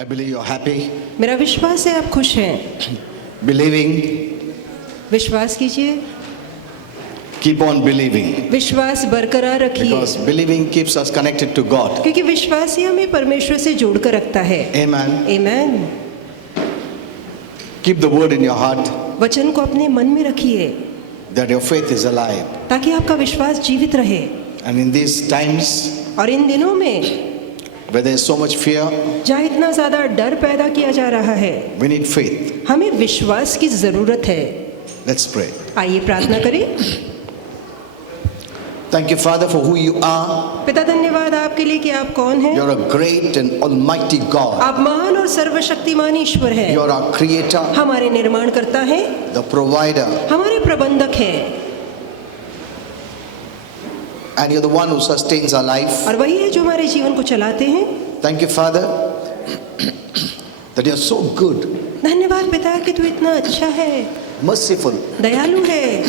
I believe you're happy. मेरा विश्वास है आप खुश हैं। Believing, विश्वास कीजिए, keep on believing. विश्वास बरकरार रखिए, Because believing keeps us connected to God. क्योंकि विश्वास ही हमें परमेश्वर से जोड़ कर रखता है। Amen. आमीन। Keep the word in your heart वचन को अपने मन में रखिए that your faith is alive. ताकि आपका विश्वास जीवित रहे। And in these times और इन दिनों में where there is so much fear, जहाँ इतना ज्यादा डर पैदा किया जा रहा है, we need faith. हमें विश्वास की जरूरत है। Let's pray. आइए प्रार्थना करें। Thank you, Father, for who you are. पिता धन्यवाद आपके लिए कि आप कौन हैं। You're a great and almighty God. आप महान और सर्वशक्तिमान ईश्वर हैं। You're our creator, हमारे निर्माण करता है, the provider, हमारे प्रबंधक हैं, and you're the one who sustains our life. और वही है जो हमारे जीवन को चलाते हैं। Thank you, Father, that you're so good, धन्यवाद पिता कि तू इतना अच्छा है, merciful, दयालु है,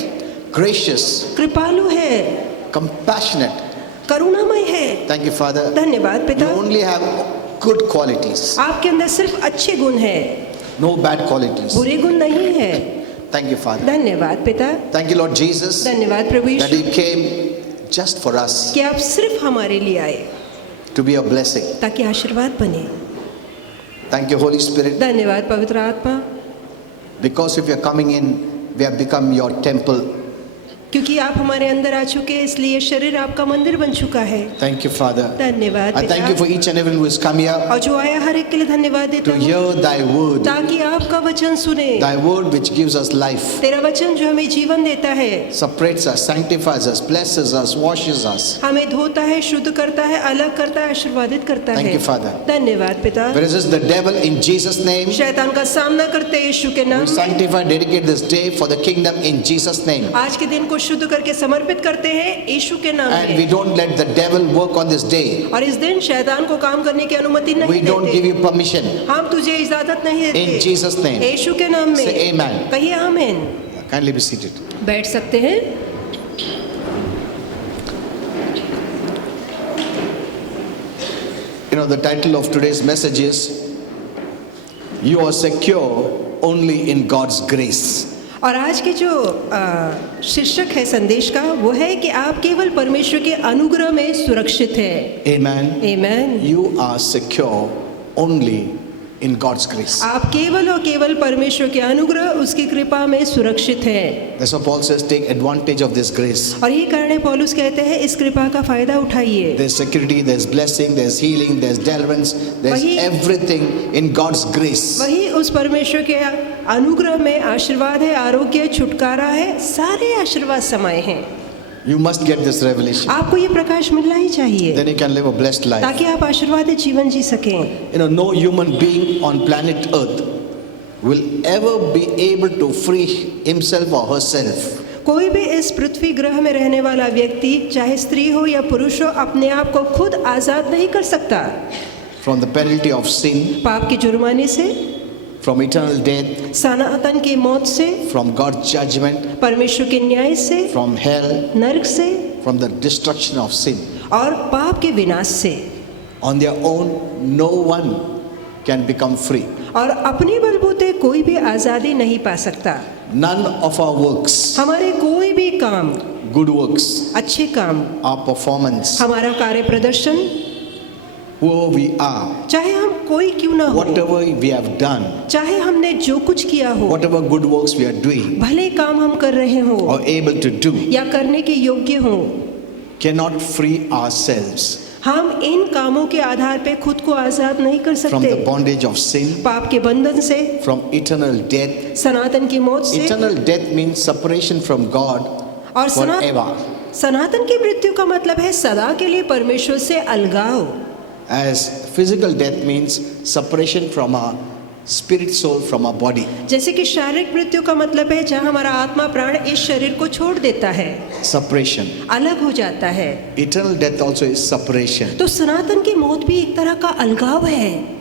gracious, कृपालु है, compassionate. करुणामय है। Thank you, Father. धन्यवाद You पिता, only have good qualities, आपके अंदर सिर्फ अच्छे गुण हैं, no bad qualities. बुरे गुण नहीं है। Thank you, Father. धन्यवाद पिता, Thank you, Lord Jesus, धन्यवाद प्रभु that Yeshu you came just for us कि आप सिर्फ हमारे लिए आए to be a blessing. ताकि आशीर्वाद बने। Thank you, Holy Spirit, धन्यवाद पवित्र आत्मा, because if you're coming in, we have become your temple. क्योंकि आप हमारे अंदर आ चुके हैं, इसलिए शरीर आपका मंदिर बन चुका है। Thank you, Father. धन्यवाद I thank you for पिता, each and everyone who has come here और जो आया हर एक के लिए धन्यवाद देता to हूँ hear thy word, ताकि आपका वचन सुने। thy word which gives us life, तेरा वचन जो हमें जीवन देता है, separates us, sanctifies us, blesses us, washes us. हमें धोता है, शुद्ध करता है, अलग करता है, आशीर्वादित करता Thank है। you, Father. धन्यवाद पिता। We resist the devil in Jesus' name. शैतान का सामना करते हैं यीशु के नाम We में। sanctify, dedicate this day for the kingdom in Jesus' name. आज के दिन को शुद्ध करके समर्पित करते हैं यीशु के नाम And we में। don't let the devil work on this day. और इस दिन शैतान को काम करने की अनुमति We नहीं don't give देते। you permission. हम तुझे इजाजत नहीं In देते। Jesus' name. यीशु के नाम में Say amen. कहिए आमीन। Kindly be seated. बैठ सकते हैं। You know, the title of today's message is You Are Secure Only in God's Grace. और आज के जो शीर्षक है संदेश का, वो है कि आप केवल परमेश्वर के अनुग्रह में सुरक्षित हैं। Amen. आमीन। You are secure only in God's grace. आप केवल और केवल परमेश्वर के अनुग्रह, उसकी कृपा में सुरक्षित हैं। That's why Paul says, take advantage of this grace. और ये कारण है पौलुस कहते हैं इस कृपा का फायदा उठाइए। There's security, there's blessing, there's healing, there's deliverance, there's वही- everything in God's grace. वही उस परमेश्वर के अनुग्रह में आशीर्वाद है, आरोग्य, छुटकारा है, सारे आशीर्वाद समाये हैं। You must get this revelation. आपको ये प्रकाश मिलना ही चाहिए Then you can live a blessed life. ताकि आप आशीर्वादित जीवन जी सकें। You know, no human being on planet Earth will ever be able to free himself or herself कोई भी इस पृथ्वी ग्रह में रहने वाला व्यक्ति, चाहे स्त्री हो या पुरुष हो, अपने आप को खुद आजाद नहीं कर सकता from the penalty of sin, पाप के जुर्माने से, from eternal death, सनातन की मौत से, from God's judgment, परमेश्वर के न्याय से, from hell, नरक से from the destruction of sin. और पाप के विनाश से। On their own, no one can become free. और अपने बलबूते कोई भी आजादी नहीं पा सकता। None of our works, हमारे कोई भी काम, good works, अच्छे काम, our performance, हमारा कार्य प्रदर्शन, whoever we are, चाहे हम कोई क्यों ना हो, whatever we have done, चाहे हमने जो कुछ किया हो, whatever good works we are doing भले काम हम कर रहे हो or able to do, या करने के योग्य हो, cannot free ourselves हम इन कामों के आधार पे खुद को आजाद नहीं कर from सकते। the bondage of sin, पाप के बंधन से, from eternal death. सनातन की मौत से। Eternal death means separation from God और forever. सनातन की मृत्यु का मतलब है सदा के लिए परमेश्वर से अलगाव। As physical death means separation from our spirit soul from our body. जैसे कि शारीरिक मृत्यु का मतलब है जहाँ हमारा आत्मा प्राण इस शरीर को छोड़ देता है, Separation. अलग हो जाता है। Eternal death also is separation. तो सनातन की मौत भी एक तरह का अलगाव है।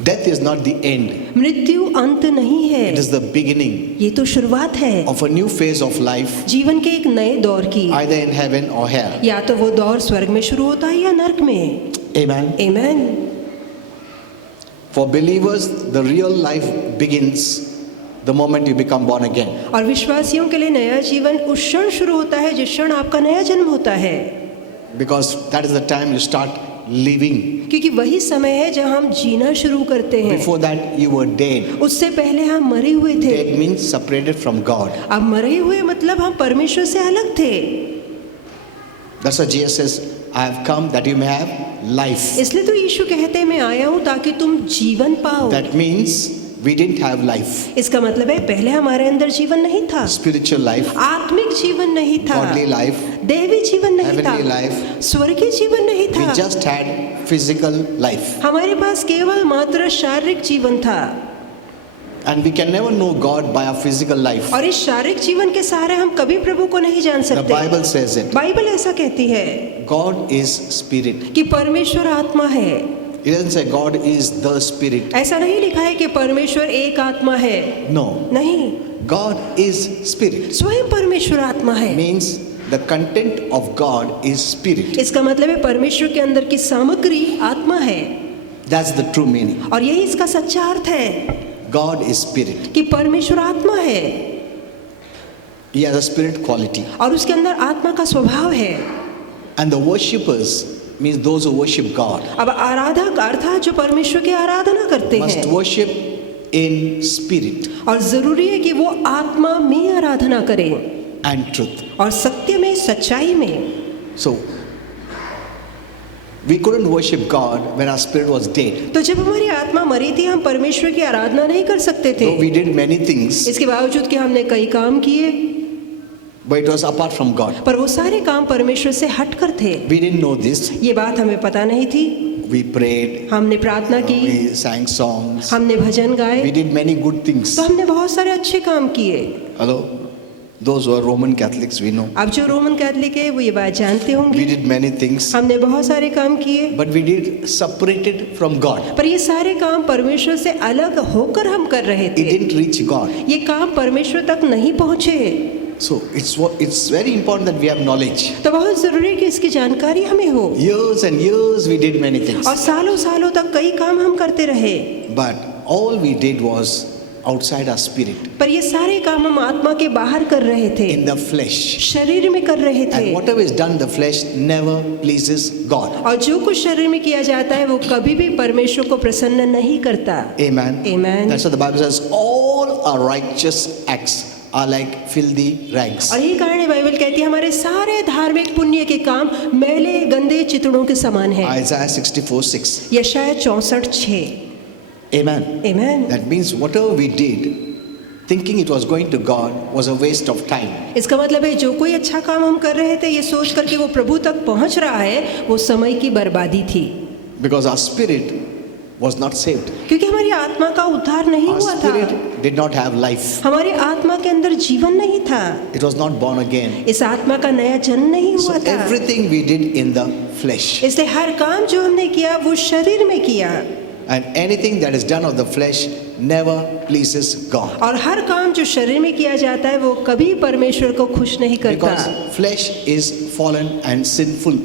Death is not the end, मृत्यु अंत नहीं है, it is the beginning ये तो शुरुआत है of a new phase of life, जीवन के एक नए दौर की। either in heaven or hell. या तो वो दौर स्वर्ग में शुरू होता है या नरक में। Amen. Amen. For believers, the real life begins the moment you become born again. और विश्वासियों के लिए नया जीवन उस क्षण शुरू होता है जिस क्षण आपका नया जन्म होता है, Because that is the time you start living. क्योंकि वही समय है जब हम जीना शुरू करते हैं। Before that, you were dead. उससे पहले हम मरे हुए थे। Dead means separated from God. अब मरे हुए मतलब हम परमेश्वर से अलग थे। That's why Jesus says, I have come that you may have life. इसलिए तो यीशु कहते हैं मैं आया हूँ ताकि तुम जीवन पाओ। That means we didn't have life. इसका मतलब है पहले हमारे अंदर जीवन नहीं था, Spiritual life, आत्मिक जीवन नहीं था, godly life, दैवी जीवन नहीं था, heavenly life. स्वर्गीय जीवन नहीं We था। just had physical life. हमारे पास केवल मात्र शारीरिक जीवन था। And we can never know God by our physical life. और इस शारीरिक जीवन के सहारे हम कभी प्रभु को नहीं जान The सकते। Bible says it. बाइबल ऐसा कहती है God is spirit. कि परमेश्वर आत्मा है। It doesn't say God is the spirit. ऐसा नहीं लिखा है कि परमेश्वर एक आत्मा है। No. नहीं, God is spirit. स्वयं परमेश्वर आत्मा है। Means the content of God is spirit. इसका मतलब है परमेश्वर के अंदर की सामग्री आत्मा है। That's the true meaning. और यही इसका सच्चा अर्थ है God is spirit. कि परमेश्वर आत्मा है He has a spirit quality. और उसके अंदर आत्मा का स्वभाव है। And the worshippers means those who worship God अब आराधक अर्थात जो परमेश्वर की आराधना करते must हैं, worship in spirit और जरूरी है कि वो आत्मा में आराधना करें and truth. और सत्य में, सच्चाई में। So we couldn't worship God when our spirit was dead. तो जब हमारी आत्मा मरी थी हम परमेश्वर की आराधना नहीं कर सकते थे। Though we did many things, इसके बावजूद कि हमने कई काम किए, but it was apart from God. पर वो सारे काम परमेश्वर से हटकर थे। We didn't know this. ये बात हमें पता नहीं थी। We prayed, हमने प्रार्थना की, we sang songs, हमने भजन we गाए, did many good things. तो हमने बहुत सारे अच्छे काम किए। Hello? Those who are Roman Catholics, we know. अब जो रोमन कैथलिक है वो ये बात जानते We होंगे, did many things, हमने बहुत सारे काम किए, but we did separated from God. पर ये सारे काम परमेश्वर से अलग होकर हम कर रहे It थे। didn't reach God. ये काम परमेश्वर तक नहीं पहुँचे। So it's very important that we have knowledge. तो बहुत जरूरी है कि इसकी जानकारी हमें हो। Years and years we did many things. और सालों सालों तक कई काम हम करते रहे, But all we did was outside our spirit, पर ये सारे काम हम आत्मा के बाहर कर रहे थे, in the flesh. शरीर में कर रहे थे। And whatever is done in the flesh never pleases God. और जो कुछ शरीर में किया जाता है वो कभी भी परमेश्वर को प्रसन्न नहीं करता। Amen. Amen. That's what the Bible says. All our righteous acts are like filthy rags. और यही कारण है बाइबल कहती है हमारे सारे धार्मिक पुण्य के काम मैले गंदे चितड़ों के समान है। Isaiah 64:6. यशायाह 64:6। Amen. Amen. That means whatever we did, thinking it was going to God, was a waste of time. इसका मतलब है जो कोई अच्छा काम हम कर रहे थे ये सोच कर कि वो प्रभु तक पहुंच रहा है, वो समय की बर्बादी थी। Because our spirit was not saved. क्योंकि हमारी आत्मा का उद्धार नहीं Our हुआ था, spirit did not have life. हमारी आत्मा के अंदर जीवन नहीं था, It was not born again. इस आत्मा का नया जन्म नहीं So हुआ था। everything we did in the flesh. इसलिए हर काम जो हमने किया वो शरीर में किया, And anything that is done of the flesh never pleases God. और हर काम जो शरीर में किया जाता है वो कभी परमेश्वर को खुश नहीं करता। Because flesh is fallen and sinful.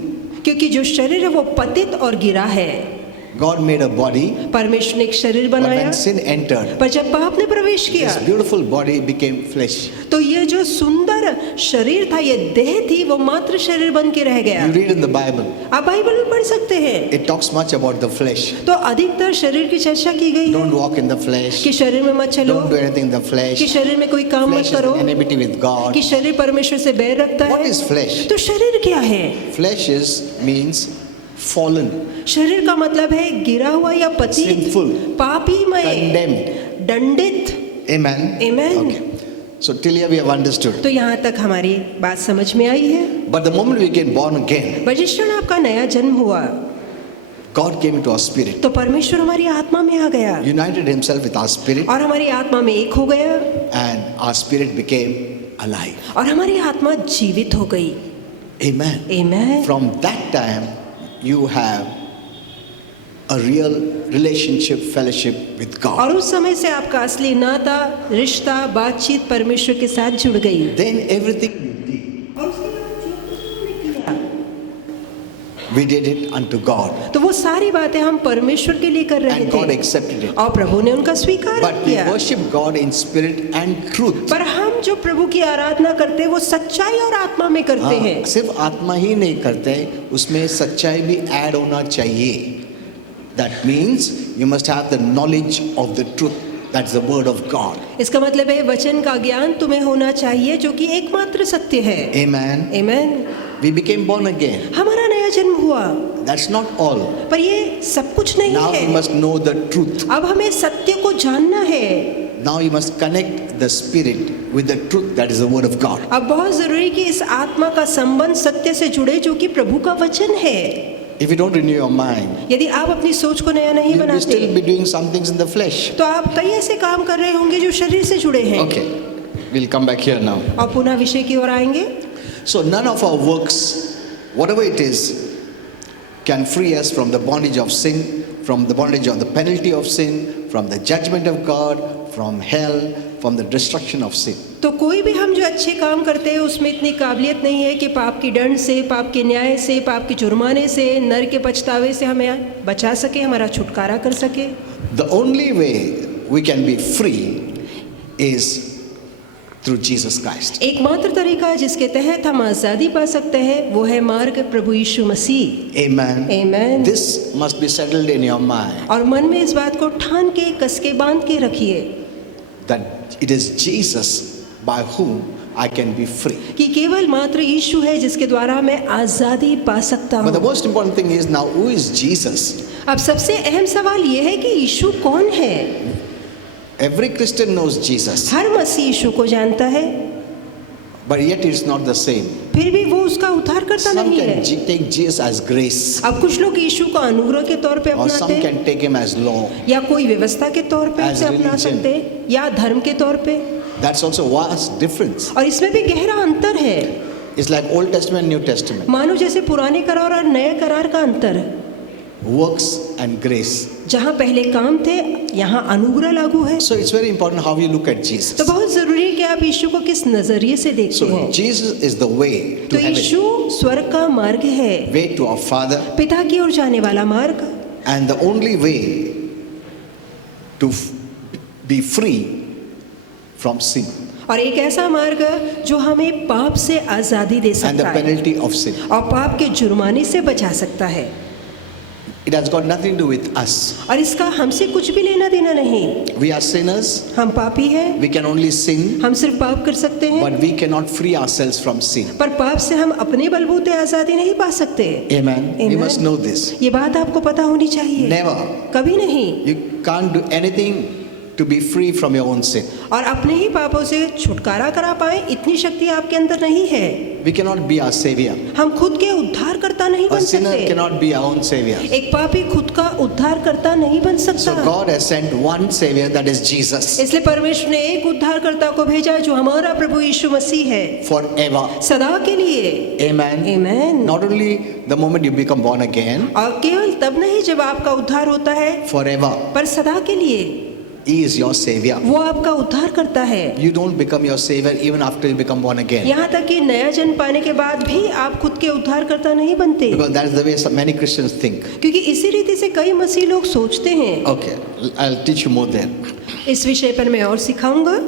क्योंकि जो शरीर है वो पतित और गिरा है। God made a body, परमेश्वर ने एक शरीर but बनाया, when sin entered, पर जब पाप ने प्रवेश किया this beautiful body became flesh. तो ये जो सुंदर शरीर था, ये देह थी, वो मात्र शरीर बन के रह गया। You read in the Bible, आप बाइबल में पढ़ सकते हैं, it talks much about the flesh. तो अधिकतर शरीर की चर्चा की गई है Don't walk in the flesh. कि शरीर में मत चलो, Don't do anything in the flesh. कि शरीर में कोई काम मत Flesh is करो, in enmity with God. कि शरीर परमेश्वर से बैर रखता What है। is flesh? तो शरीर क्या है? Flesh means fallen, शरीर का मतलब है गिरा हुआ या पतित, sinful, पापीमय, condemned. दंडित। Amen. Amen. Okay. So till here we have understood. तो यहाँ तक हमारी बात समझ में आई है। But the moment we get born again, पर जिस क्षण आपका नया जन्म हुआ God came into our spirit, तो परमेश्वर हमारी आत्मा में आ गया united himself with our spirit, और हमारी आत्मा में एक हो गया and our spirit became alive. और हमारी आत्मा जीवित हो गई। Amen. Amen. From that time, you have a real relationship, fellowship with God. और उस समय से आपका असली नाता, रिश्ता, बातचीत परमेश्वर के साथ जुड़ गई। Then everything we did, और उसके बाद जो कुछ हमने किया, we did it unto God. तो वो सारी बातें हम परमेश्वर के लिए कर रहे And God थे accepted it. और प्रभु ने उनका स्वीकार But we किया। worship God in spirit and truth. पर हम जो प्रभु की आराधना करते हैं वो सच्चाई और आत्मा में करते हैं। हाँ, सिर्फ आत्मा ही नहीं करते, उसमें सच्चाई भी ऐड होना चाहिए। That means you must have the knowledge of the truth. That's the word of God. इसका मतलब है वचन का ज्ञान तुम्हें होना चाहिए जो कि एकमात्र सत्य है। Amen. Amen. We became born again. हमारा नया जन्म हुआ, That's not all. पर ये सब कुछ नहीं Now है। you must know the truth. अब हमें सत्य को जानना है। Now you must connect the spirit with the truth that is the word of God. अब बहुत जरूरी कि इस आत्मा का संबंध सत्य से जुड़े जो कि प्रभु का वचन है। If you don't renew your mind, यदि आप अपनी सोच को नया नहीं you'll be still बनाते be doing some things in the flesh. तो आप कई ऐसे काम कर रहे होंगे जो शरीर से जुड़े हैं। Okay, we'll come back here now. और पुनः विषय की ओर आएंगे। So none of our works, whatever it is, can free us from the bondage of sin, from the bondage of the penalty of sin, from the judgment of God, from hell, from the destruction of sin. तो कोई भी हम जो अच्छे काम करते हैं उसमें इतनी काबिलियत नहीं है कि पाप की दंड से, पाप के न्याय से, पाप के जुर्माने से, नर के पछतावे से हमें बचा सके, हमारा छुटकारा कर सके। The only way we can be free is through Jesus Christ. एकमात्र तरीका जिसके तहत हम आज़ादी पा सकते हैं वो है मार्ग प्रभु यीशु मसीह। Amen. Amen. This must be settled in your mind और मन में इस बात को ठान के, कस के बांध के रखिए that it is Jesus by whom I can be free. कि केवल मात्र यीशु है जिसके द्वारा मैं आज़ादी पा सकता But the हूँ। most important thing is now who is Jesus? अब सबसे अहम सवाल ये है कि यीशु कौन है। Every Christian knows Jesus, हर मसीह यीशु को जानता है, but yet it's not the same. फिर भी वो उसका उद्धार करता Some नहीं can है। take Jesus as grace, अब कुछ लोग यीशु को अनुग्रह के तौर पे or some अपनाते हैं can take him as law. या कोई व्यवस्था के तौर पे As उसे अपना religion. सकते हैं या धर्म के तौर पे, That's also vast difference. और इसमें भी गहरा अंतर है। It's like Old Testament, New Testament, मानो जैसे पुराने करार और नए करार का अंतर है। works and grace. जहाँ पहले काम थे यहाँ अनुग्रह लागू है। So it's very important how you look at Jesus. तो बहुत जरूरी है कि आप यीशु को किस नजरिए से देखते So हैं। Jesus is the way तो to heaven, यीशु स्वर्ग का मार्ग है, way to our Father, पिता की ओर जाने वाला मार्ग, and the only way to be free from sin और एक ऐसा मार्ग जो हमें पाप से आजादी दे and the सकता है penalty of sin. और पाप के जुर्माने से बचा सकता है। It has got nothing to do with us. और इसका हमसे कुछ भी लेना देना नहीं। We are sinners. हम पापी हैं, We can only sin, हम सिर्फ पाप कर सकते हैं, but we cannot free ourselves from sin. पर पाप से हम अपने बलबूते आजादी नहीं पा सकते। Amen. We Amen. must know this. ये बात आपको पता होनी चाहिए। Never. कभी नहीं। You can't do anything to be free from your own sin. और अपने ही पापों से छुटकारा करा पाए इतनी शक्ति आपके अंदर नहीं है। We cannot be our savior. हम खुद के उद्धार करता नहीं A बन sinner सकते। cannot be our own savior. एक पापी खुद का उद्धार करता नहीं बन So सकता। God has sent one savior, that is Jesus, इसलिए परमेश्वर ने एक उद्धारकर्ता को भेजा जो हमारा प्रभु यीशु मसीह है, forever. सदा के लिए। Amen. Amen. Not only the moment you become born again, और केवल तब नहीं जब आपका उद्धार होता है, forever. पर सदा के लिए He is your savior. वो आपका उद्धार करता है। You don't become your savior even after you become born again. यहाँ तक कि नया जन्म पाने के बाद भी आप खुद के उद्धार करता नहीं बनते, Because that is the way many Christians think. क्योंकि इसी रीति से कई मसीह लोग सोचते हैं। Okay, I'll teach you more there. इस विषय पर मैं और सिखाऊंगा।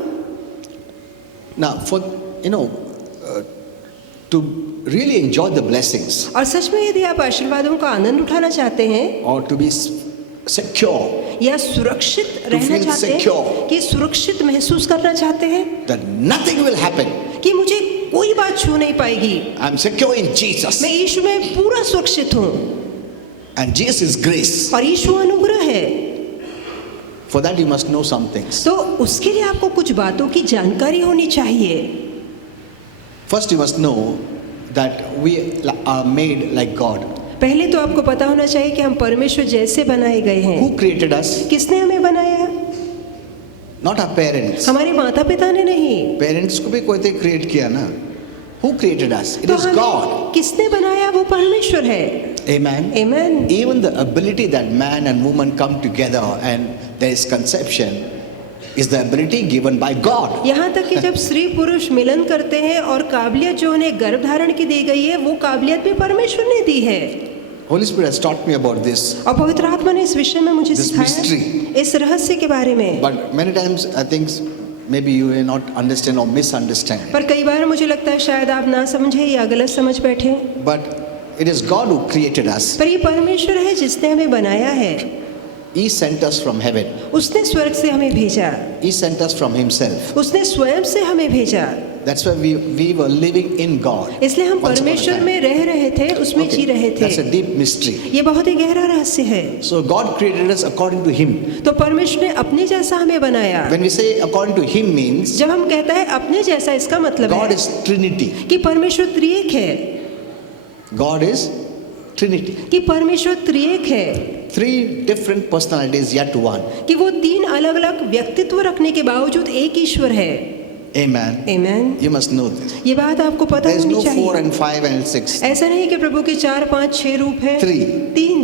Now, for to really enjoy the blessings और सच में यदि आप आशीर्वादों का आनंद उठाना चाहते हैं or to be secure, या सुरक्षित रहना feel चाहते हैं, secure. कि सुरक्षित महसूस करना चाहते हैं that nothing will happen. कि मुझे कोई बात छू नहीं पाएगी, I'm secure in Jesus. मैं यीशु में पूरा सुरक्षित हूँ And Jesus is grace. और यीशु अनुग्रह है, For that you must know some things. तो उसके लिए आपको कुछ बातों की जानकारी होनी चाहिए। First you must know that we are made like God. पहले तो आपको पता होना चाहिए कि हम परमेश्वर जैसे बनाए गए हैं। Who created us? किसने हमें बनाया? Not our parents. हमारे माता पिता ने नहीं। Parents को भी कोई तो create किया ना. Who created us? It तो is हमें God. किसने बनाया? वो परमेश्वर है। Amen. Amen. Even the ability that man and woman come together and there is conception is the ability given by God. यहाँ तक कि जब स्त्री पुरुष मिलन करते हैं और काबिलियत जो उन्हें गर्भ धारण की दी गई है, वो काबिलियत भी परमेश्वर ने दी है। Holy Spirit has taught me about this. और पवित्र आत्मा ने इस विषय में मुझे This सिखाया mystery. इस रहस्य के बारे में। But many times I think maybe you may not understand or misunderstand. पर कई बार मुझे लगता है शायद आप ना समझे या गलत समझ बैठे। But it is God who created us. पर ये परमेश्वर है जिसने हमें बनाया है। He sent us from heaven. उसने स्वर्ग से हमें भेजा। He sent us from Himself. उसने स्वयं से हमें भेजा। That's why we were living in God. इसलिए हम Once upon a परमेश्वर time. में रह रहे थे, उसमें जी रहे थे। That's a deep mystery. ये बहुत ही गहरा रहस्य है। So God created us according to Him. तो परमेश्वर ने अपने जैसा हमें बनाया। When we say according to Him means जब हम कहता है अपने जैसा, इसका मतलब God है is Trinity. कि परमेश्वर त्रिएक है। God is Trinity. कि परमेश्वर त्रिएक है। 3 different personalities yet one. कि वो 3 अलग अलग व्यक्तित्व रखने के बावजूद एक ईश्वर है। Amen. Amen. You must know this. ये बात आपको पता There is होनी no 4 चाहिए। and 5 and 6. ऐसा नहीं कि प्रभु के 4, 5, 6 रूप हैं। 3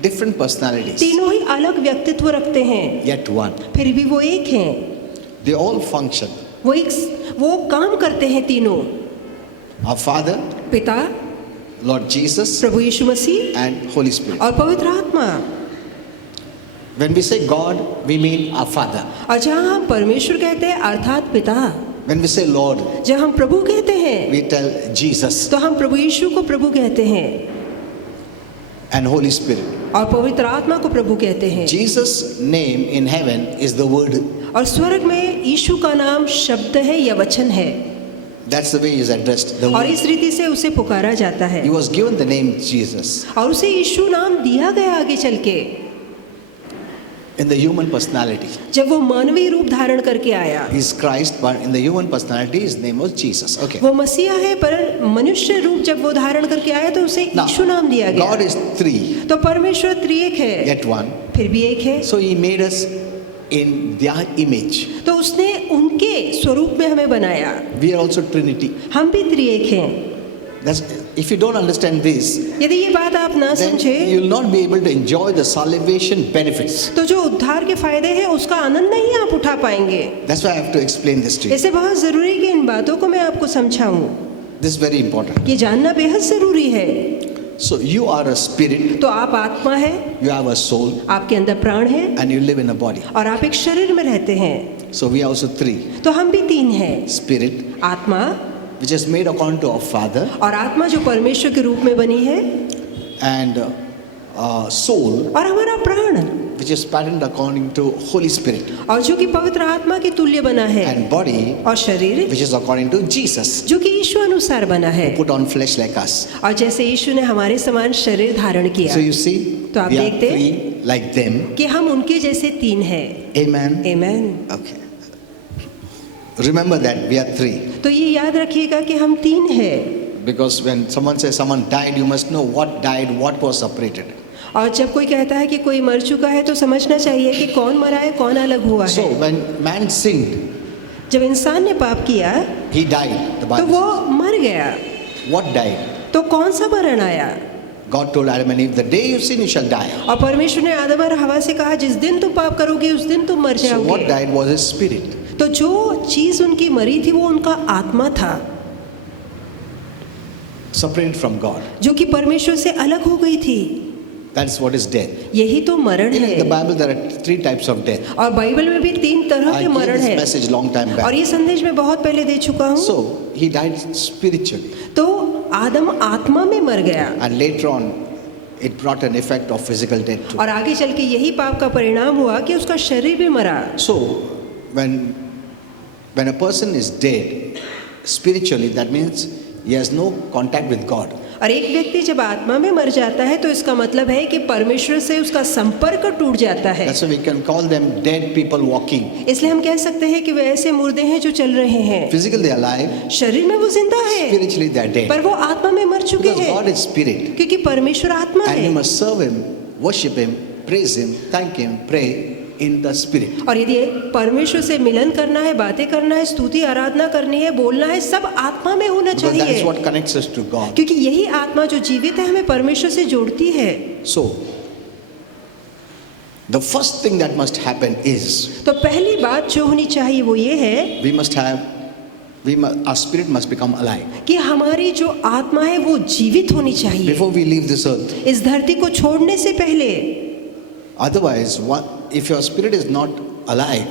Different personalities तीनों ही अलग व्यक्तित्व रखते हैं, yet one. फिर भी वो एक हैं। They all function. वो काम करते हैं तीनों। Our Father, पिता, Lord Jesus, Prabhu Yeshu Masih and Holy Spirit. और पवित्र आत्मा। When we say God, we mean our Father. और जहाँ हम परमेश्वर कहते हैं अर्थात पिता, When we say Lord, जब हम प्रभु कहते हैं we tell Jesus तो हम प्रभु यीशु को प्रभु कहते हैं and Holy Spirit. और पवित्र आत्मा को प्रभु कहते हैं। Jesus' name in heaven is the word. और स्वर्ग में यीशु का नाम शब्द है या वचन है, That's the way he is addressed. The और word. इस रीति से उसे पुकारा जाता है। He was given the name Jesus और उसे यीशु नाम दिया गया आगे चल के, in the human personality. जब वो मानवीय रूप धारण करके आया। He is Christ, but in the human personality, his name was Jesus. Okay. वो मसीहा है, पर मनुष्य रूप जब वो धारण करके आया तो उसे Now, यीशु नाम दिया God गया। is 3 तो परमेश्वर त्रिएक है, yet one. फिर भी एक है। So he made us in their image. तो उसने उनके स्वरूप में हमें बनाया। We are also Trinity. हम भी त्रिएक हैं। That's, if you don't understand this, यदि ये बात आप ना then समझे you will not be able to enjoy the salvation benefits. तो जो उद्धार के फायदे हैं उसका आनंद नहीं आप उठा पाएंगे। That's why I have to explain this to you. इससे बहुत जरूरी है कि इन बातों को मैं आपको समझाऊं। This is very important. ये जानना बेहद जरूरी है। So you are a spirit, तो आप आत्मा है, you have a soul, आपके अंदर प्राण है and you live in a body. और आप एक शरीर में रहते हैं। So we are also 3. तो हम भी 3 हैं, Spirit, आत्मा, which is made according to our Father, और आत्मा जो परमेश्वर के रूप में बनी है, and soul, और हमारा प्राण which is patterned according to Holy Spirit, और जो कि पवित्र आत्मा के तुल्य बना है, and body, और शरीर which is according to Jesus, जो कि यीशु अनुसार बना है, put on flesh like us. और जैसे यीशु ने हमारे समान शरीर धारण किया। So you see, तो आप we are देखते 3 like them. कि हम उनके जैसे 3 हैं। Amen. Amen. Okay. Remember that we are 3. तो ये याद रखिएगा कि हम 3 हैं। Because when someone says someone died, you must know what died, what was separated. और जब कोई कहता है कि कोई मर चुका है तो समझना चाहिए कि कौन मरा है, कौन अलग हुआ So है। when man sinned, जब इंसान ने पाप किया he died. The तो Bible वो says. मर गया। What died? तो कौन सा मरण आया? God told Adam and Eve, the day you sin, you shall die. और परमेश्वर ने आदम और हवा से कहा, जिस दिन तुम पाप करोगे उस दिन तुम मर So what जाओगे। died was his spirit. तो जो चीज उनकी मरी थी वो उनका आत्मा था, Separated from God. जो कि परमेश्वर से अलग हो गई थी। That's what is death. यही तो मरण In है। the Bible, there are 3 types of death. और बाइबल में भी 3 तरह I के gave मरण this है। message long time और back. ये संदेश मैं बहुत पहले दे चुका हूँ। So he died spiritually, तो आदम आत्मा में मर गया, and later on, it brought an effect of physical death too. और आगे चल के यही पाप का परिणाम हुआ कि उसका शरीर भी मरा। So when a person is dead spiritually, that means he has no contact with God. और एक व्यक्ति जब आत्मा में मर जाता है तो इसका मतलब है कि परमेश्वर से उसका संपर्क टूट जाता है। That's why we can call them dead people walking. इसलिए हम कह सकते हैं कि वे ऐसे मुर्दे हैं जो चल रहे हैं। Physically they are alive, शरीर में वो जिंदा है, spiritually they are dead. पर वो आत्मा में मर चुके Because God हैं, is spirit, क्योंकि परमेश्वर आत्मा and you है। must serve Him, worship Him, praise Him, thank Him, pray in the spirit. और यदि परमेश्वर से मिलन करना है, बातें करना है, स्तुति आराधना करनी है, बोलना है, सब आत्मा में होना Because that is चाहिए, what connects us to God. क्योंकि यही आत्मा जो जीवित है हमें परमेश्वर से जोड़ती है। So, the first thing that must happen is तो पहली बात जो होनी चाहिए वो ये है our spirit must become alive. कि हमारी जो आत्मा है वो जीवित होनी चाहिए Before we leave this earth. इस धरती को छोड़ने से पहले। Otherwise, if your spirit is not alive,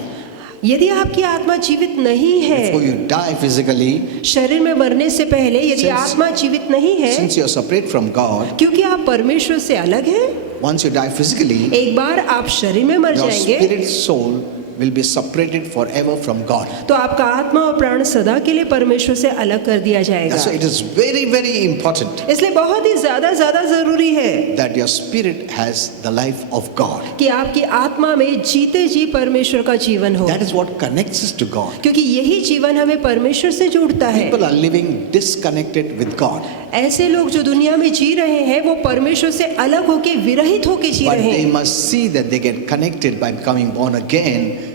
यदि आपकी आत्मा जीवित नहीं before है, you die physically, शरीर में मरने से पहले यदि Since- आत्मा जीवित नहीं है, since you are separate from God, क्योंकि आप परमेश्वर से अलग हैं, once you die physically, एक बार आप शरीर में मर your जाएंगे spirit soul will be separated forever from God. तो आपका आत्मा और प्राण सदा के लिए परमेश्वर से अलग कर दिया जाएगा। That's why it is very, very important इसलिए बहुत ही ज्यादा जरूरी है that your spirit has the life of God. कि आपकी आत्मा में जीते जी परमेश्वर का जीवन हो, That is what connects us to God. क्योंकि यही जीवन हमें परमेश्वर से जोड़ता है। People are living disconnected with God, ऐसे लोग जो दुनिया में जी रहे हैं वो परमेश्वर से अलग होके विरहित होके जी but रहे they हैं। must see that they get connected by becoming born again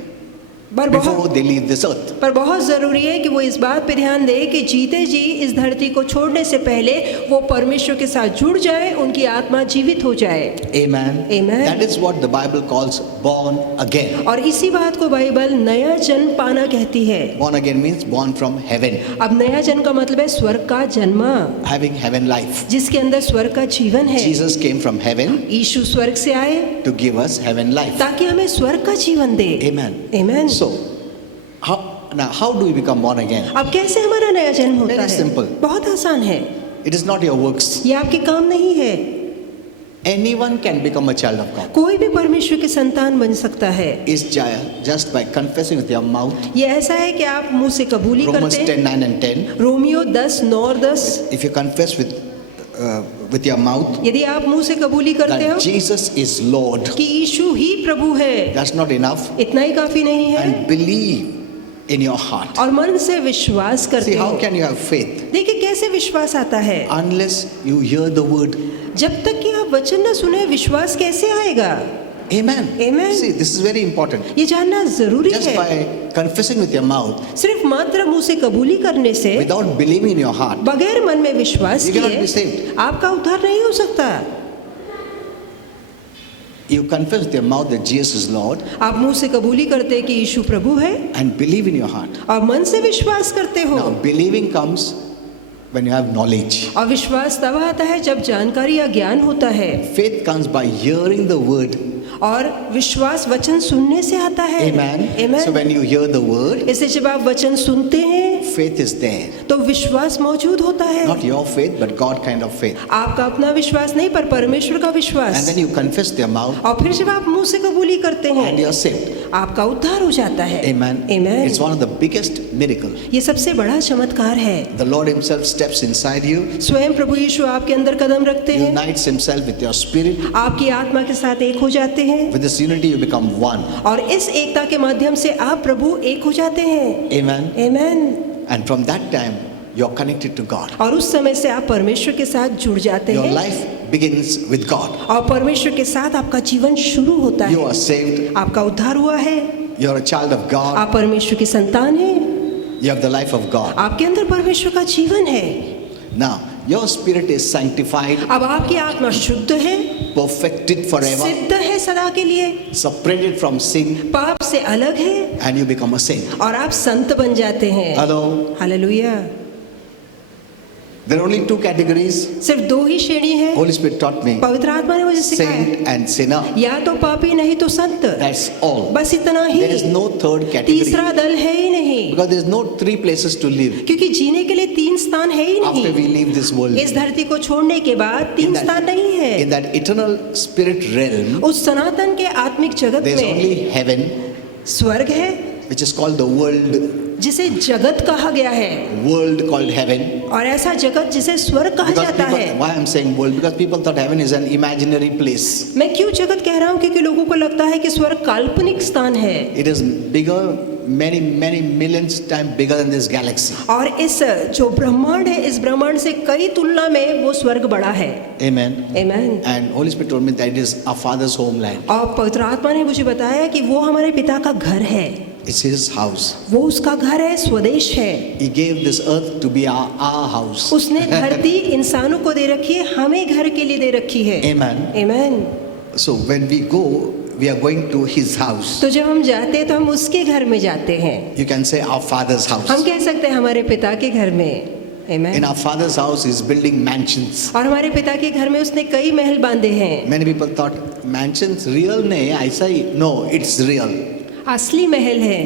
पर before they leave this earth. बहुत ज़रूरी है कि वो इस बात पे ध्यान दे कि जीते जी इस धरती को छोड़ने से पहले वो परमेश्वर के साथ जुड़ जाए, उनकी आत्मा जीवित हो जाए। Amen. Amen. That is what the Bible calls born again. और इसी बात को बाइबल नया जन्म पाना कहती है। Born again means born from heaven, अब नया जन्म का मतलब है स्वर्ग का जन्म, having heaven life. जिसके अंदर स्वर्ग का जीवन है। Jesus came from heaven यीशु स्वर्ग से आए to give us heaven life. ताकि हमें स्वर्ग का जीवन दे। Amen. Amen. So, how do we become born again? अब कैसे हमारा नया जन्म होता Very है? simple. बहुत आसान है, It is not your works. ये आपके काम नहीं है। Anyone can become a child of God. कोई भी परमेश्वर की संतान बन सकता है। Is just by confessing with your mouth. ये ऐसा है कि आप मुंह से कबूली Romans करते 10, हैं। 9 and 10. रोमियो 10, 9 और 10। If you confess with your mouth यदि आप मुंह से कबूली करते हो that Jesus is Lord, कि यीशु ही प्रभु है, that's not enough. इतना ही काफी नहीं है, And believe in your heart. और मन से विश्वास करते See, हो। how can you have faith? देखिए कैसे विश्वास आता है, Unless you hear the word. जब तक कि आप वचन न सुने विश्वास कैसे आएगा? Amen. Amen. See, this is very important. ये जानना जरूरी Just है। by confessing with your mouth, सिर्फ मात्र मुंह से कबूली करने से, without believing in your heart, बगैर मन में विश्वास you cannot be किए saved. आपका उद्धार नहीं हो सकता। You confess with your mouth that Jesus is Lord आप मुंह से कबूली करते हैं कि यीशु प्रभु है and believe in your heart. और मन से विश्वास करते हो। Now, believing comes when you have knowledge. और विश्वास तब आता है जब जानकारी या ज्ञान होता है, Faith comes by hearing the word. और विश्वास वचन सुनने से आता है। Amen. Amen. So when you hear the word, इसलिए जब आप वचन सुनते हैं faith is there. तो विश्वास मौजूद होता है। Not your faith, but God kind of faith. आपका अपना विश्वास नहीं, पर परमेश्वर का And विश्वास। then you confess with your mouth और फिर जब आप मुंह से कबूली करते and हैं you are saved. आपका उद्धार हो जाता है। Amen. Amen. It's one of the biggest miracles. ये सबसे बड़ा चमत्कार है। The Lord Himself steps inside you, स्वयं प्रभु यीशु आपके अंदर कदम रखते हैं, unites Himself with your spirit. आपकी आत्मा के साथ एक हो जाते हैं, With this unity, you become one. और इस एकता के माध्यम से आप प्रभु एक हो जाते हैं। Amen. Amen. And from that time, you're connected to God. और उस समय से आप परमेश्वर के साथ जुड़ जाते Your हैं, life begins with God. और परमेश्वर के साथ आपका जीवन शुरू होता You है। are saved. आपका उद्धार हुआ है, You're a child of God. आप परमेश्वर की संतान हैं, You have the life of God. आपके अंदर परमेश्वर का जीवन है। Now, your spirit is sanctified, अब आपकी आत्मा शुद्ध है, perfected forever, सिद्ध है सदा के लिए, separated from sin, पाप से अलग है, and you become a saint. और आप संत बन जाते हैं। Hello. Hallelujah. There are only two categories. सिर्फ दो ही श्रेणी है, Holy Spirit taught me. पवित्र आत्मा ने मुझे सिखाया, Saint and sinner. या तो पापी नहीं तो संत, That's all. बस इतना ही। There is no third category. तीसरा दल है ही नहीं, Because there is no three places to live क्योंकि जीने के लिए तीन स्थान है ही after we नहीं। leave this world. इस धरती को छोड़ने के बाद In तीन that- स्थान नहीं है। In that eternal spirit realm, उस सनातन के आत्मिक जगत there's में only heaven, स्वर्ग है, which is called the world जिसे जगत कहा गया है, called heaven. और ऐसा जगत जिसे स्वर्ग कहा Because जाता people, है। why I'm saying world? Because people thought heaven is an imaginary place. मैं क्यों जगत कह रहा हूँ? क्योंकि लोगों को लगता है कि स्वर्ग काल्पनिक स्थान है, It is bigger many, many millions times bigger than this galaxy. और इस जो ब्रह्मांड है, इस ब्रह्मांड से कई तुलना में वो स्वर्ग बड़ा है। Amen. आमीन। And Holy Spirit told me that it is our Father's homeland. और पवित्र आत्मा ने मुझे बताया कि वो हमारे पिता का घर है, It's His house. वो उसका घर है, स्वदेश है। He gave this earth to be our house. उसने धरती इंसानों को दे रखी है, हमें घर के लिए दे रखी है। Amen. आमीन। So when we go, we are going to His house. तो जब हम जाते हैं तो हम उसके घर में जाते हैं। You can say our Father's हम house. कह सकते हैं हमारे पिता के घर में। In आमीन। our Father's house, He's building mansions. और हमारे पिता के घर में उसने कई महल बांधे हैं। Many people thought mansions real नहीं है, ऐसा ही. No, it's real. असली महल है,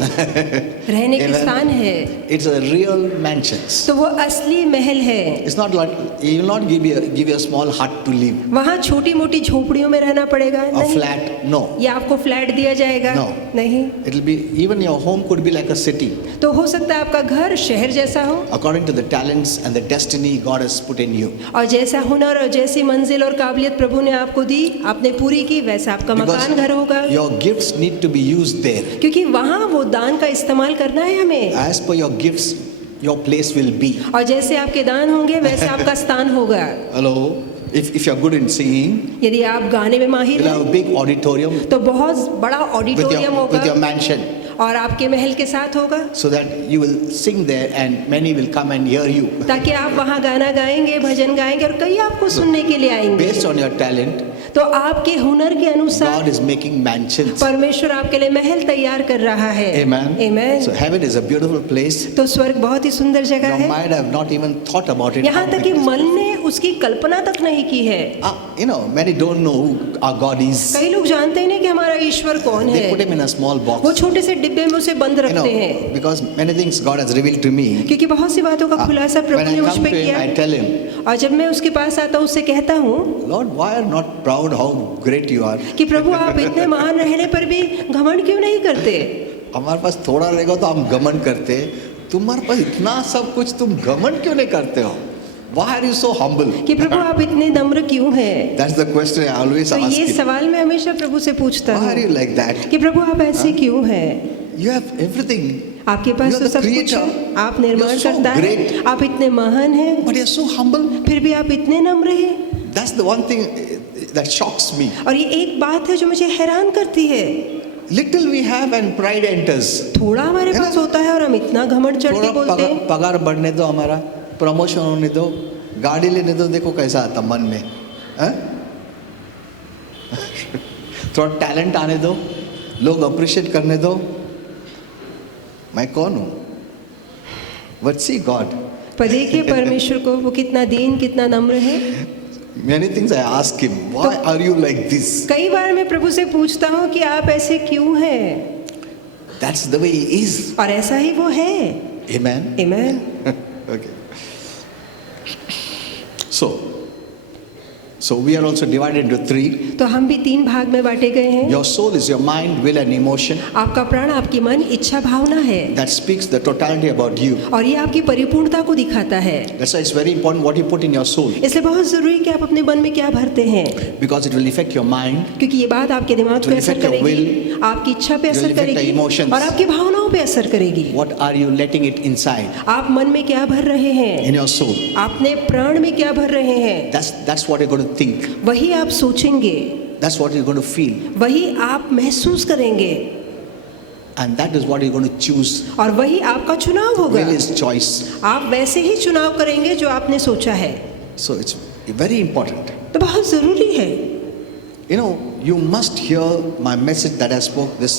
रहने के Amen. स्थान है, It's a real mansions. तो वो असली महल है। It's not like He will not give you a small hut to live, वहाँ छोटी मोटी झोपड़ियों में रहना पड़ेगा, a नहीं। flat. No, या आपको फ्लैट दिया जाएगा, No. नहीं। it will be even your home could be like a city, तो हो सकता है आपका घर शहर जैसा हो, according to the talents and the destiny God has put in you. और जैसा हुनर और जैसी मंजिल और काबिलियत प्रभु ने आपको दी, आपने पूरी की, वैसा आपका मकान घर होगा। Because your gifts need to be used there. क्योंकि वहाँ वो दान का इस्तेमाल करना है हमें, As per your gifts, your place will be. और जैसे आपके दान होंगे वैसे आपका स्थान होगा। Hello, if you're good in singing, यदि आप गाने में माहिर you'll have हैं a big auditorium तो बहुत बड़ा with ऑडिटोरियम your होगा mansion, और आपके महल के साथ होगा, so that you will sing there and many will come and hear you. ताकि आप वहाँ गाना गाएंगे, भजन गाएंगे और कई आपको सुनने के लिए आएंगे। Based on your talent, तो आपके हुनर के अनुसार God is making mansions. परमेश्वर आपके लिए महल तैयार कर रहा है। Amen. Amen. So heaven is a beautiful place. तो स्वर्ग बहुत ही सुंदर जगह Your है। mind have not even thought about it. यहाँ how तक big कि it is. मन ने उसकी कल्पना तक नहीं की है। Many don't know who our God is. कई लोग जानते ही नहीं कि हमारा ईश्वर कौन They put है। him in a small वो box. छोटे से डिब्बे में उसे बंद रखते हैं, Because many things God has revealed to me. क्योंकि बहुत सी बातों का खुलासा When प्रभु I ने मुझ come पे to him, किया। I tell him, और जब मैं उसके पास आता हूँ, उससे कहता हूँ Lord, why are you not proud how great you are? कि प्रभु आप इतने महान रहने पर भी घमंड क्यों नहीं करते? हमारे पास थोड़ा रहेगा तो हम घमंड करते, तुम्हारे पास इतना सब कुछ, तुम घमंड क्यों नहीं करते हो? Why are you so humble? कि प्रभु आप इतने नम्र क्यों हैं? That's the question I always तो ask ये him. सवाल मैं हमेशा प्रभु से पूछता Why are हूँ you like that? कि प्रभु आप ऐसे क्यों हैं? You have everything, आपके पास You are तो the सब कुछ creator. है, आप निर्माण You are so करता है, great. आप इतने महान हैं, but you're so humble. फिर भी आप इतने नम्र हैं। That's the one thing that shocks me. और ये एक बात है जो मुझे हैरान करती है। Little we have and pride enters. थोड़ा हमारे है ना? पास होता है और हम इतना घमंड चढ़ के थोड़ा बोलते हैं। पगार बढ़ने दो, हमारा प्रमोशन होने दो, गाड़ी लेने दो, देखो कैसा आता मन में, हैं? थोड़ा टैलेंट आने दो, लोग अप्रिशिएट करने दो। मैं कौन हूँ? But see God. पर देखिए परमेश्वर को, वो कितना दीन, कितना नम्र है। Many things I ask him. Why are you like this? कई बार मैं प्रभु से पूछता हूँ कि आप ऐसे क्यों हैं? That's the way he is. और ऐसा ही वो है। Amen. आमीन। Okay. So we are also divided into three. तो हम भी 3 भाग में बांटे गए हैं। Your soul is your mind, will and emotion. आपका प्राण, आपकी मन, इच्छा, भावना है, That speaks the totality about you. और ये आपकी परिपूर्णता को दिखाता है। That's why it's very important what you put in your soul. इसलिए बहुत जरूरी है कि आप अपने मन में क्या भरते हैं, Because it will affect your mind, क्योंकि ये बात आपके दिमाग पे will असर affect your करेगी, आपकी इच्छा पे will असर affect your करेगी emotions. और आपकी भावनाओं पे असर करेगी। what are you letting it inside आप मन में क्या भर रहे हैं, in your soul. आपने प्राण में क्या भर रहे हैं, That's what you're going to think. वही आप सोचेंगे, That's what you're going to feel. वही आप महसूस करेंगे, And that is what you're going to choose. और वही आपका चुनाव होगा। Will is choice. आप वैसे ही चुनाव करेंगे जो आपने सोचा है। So it's very important. तो बहुत जरूरी है। You must hear my message that I spoke this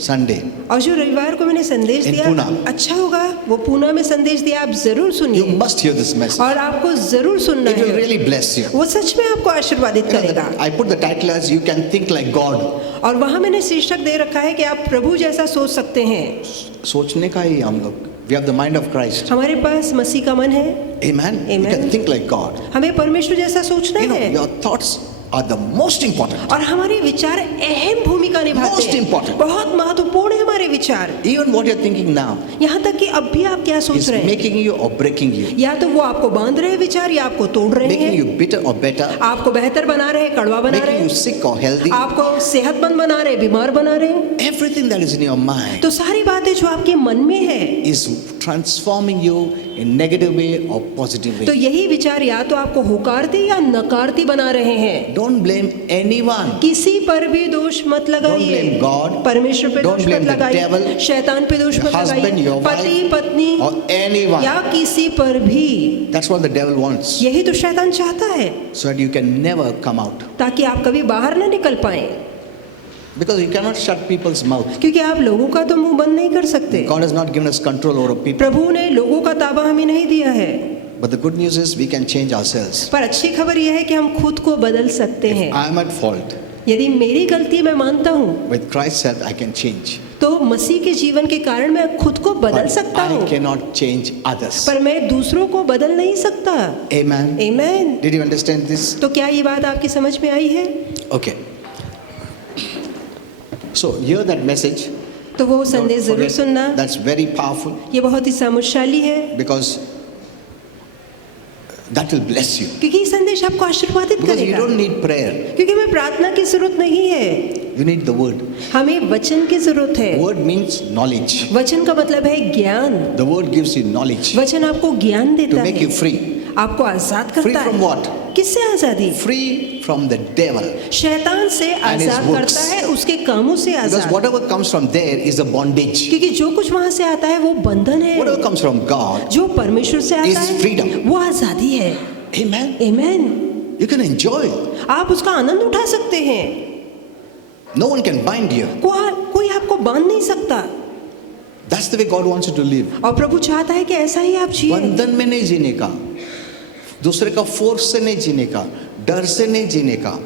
Sunday. और जो रविवार को मैंने संदेश In दिया, Pune. अच्छा होगा वो पूना में संदेश दिया, आप जरूर You सुनिए must hear this message. और आपको जरूर सुनना It will है। really bless you. वो सच में आपको आशीर्वादित करेगा। I put the title as You Can Think Like God. और वहाँ मैंने शीर्षक दे रखा है कि आप प्रभु जैसा सोच सकते हैं। सोचने का ही हम लोग. We have the mind of Christ. हमारे पास मसीह का मन है। Amen. You Amen. can think like God. हमें परमेश्वर जैसा सोचना है। Your thoughts are the most important. और हमारे विचार अहम भूमिका निभाते Most हैं। important. बहुत महत्वपूर्ण है हमारे विचार। Even what you're thinking now यहाँ तक कि अब भी आप क्या सोच is रहे हैं, making you or breaking you, या तो वो आपको बांध रहे हैं विचार या आपको तोड़ रहे making हैं, you bitter or better, आपको बेहतर बना रहे हैं, कड़वा बना रहे making you हैं, sick or healthy. आपको सेहतमंद बना रहे हैं, बीमार बना रहे हैं। Everything that is in your mind तो सारी बातें जो आपके मन में है, is transforming you in negative way or positive तो way. यही विचार या तो आपको होकारती या नकारती बना रहे हैं। Don't blame anyone. किसी पर भी दोष मत लगाइए। Don't blame God. परमेश्वर पे Don't दोष blame मत the लगाइए, devil, शैतान पे दोष your मत husband, लगाइए, your पति wife, पत्नी or anyone. या किसी पर भी। That's what the devil wants, यही तो शैतान चाहता है, so that you can never come out. ताकि आप कभी बाहर ना निकल पाए, Because you cannot shut people's mouth. क्योंकि आप लोगों का तो मुंह बंद नहीं कर सकते। God has not given us control over people. प्रभु ने लोगों का ताबा हमें नहीं दिया है, But the good news is we can change ourselves. पर अच्छी खबर यह है कि हम खुद को बदल सकते हैं। I am at fault. यदि मेरी गलती मैं मानता हूँ, With Christ's help, I can change. तो मसीह के जीवन के कारण मैं खुद को बदल But सकता हूँ, I cannot change others. पर मैं दूसरों को बदल नहीं सकता। Amen. आमीन। Did you understand this? तो क्या ये बात आपकी समझ में आई है? Okay. So hear that message. तो वो Don't संदेश जरूर forget. सुनना, That's very powerful ये बहुत ही सामर्थ्यशाली है, because that will bless you. क्योंकि ये संदेश आपको आशीर्वादित Because you करेगा। don't need prayer. क्योंकि हमें प्रार्थना की जरूरत नहीं है, You need the word. हमें वचन की जरूरत है। Word means knowledge. वचन का मतलब है ज्ञान। The word gives you knowledge वचन आपको ज्ञान to देता make है, you free. आपको आजाद Free करता from है। what? किससे आजादी? Free from the devil. शैतान से And his आजाद works. करता है, उसके कामों से Because Azad. whatever comes from there is a bondage. क्योंकि जो कुछ वहां से आता है वो बंधन है, Whatever comes from God जो परमेश्वर से आता is है freedom. वो आजादी है। Amen. आमीन। You can enjoy it. आप उसका आनंद उठा सकते हैं, No one can bind you. कोई आपको बांध नहीं सकता। That's the way God wants you to live. और प्रभु चाहता है कि ऐसा ही आप जिए। बंधन में नहीं जीने का, दूसरे का फोर्स से नहीं जीने का, डर से नहीं जीने का.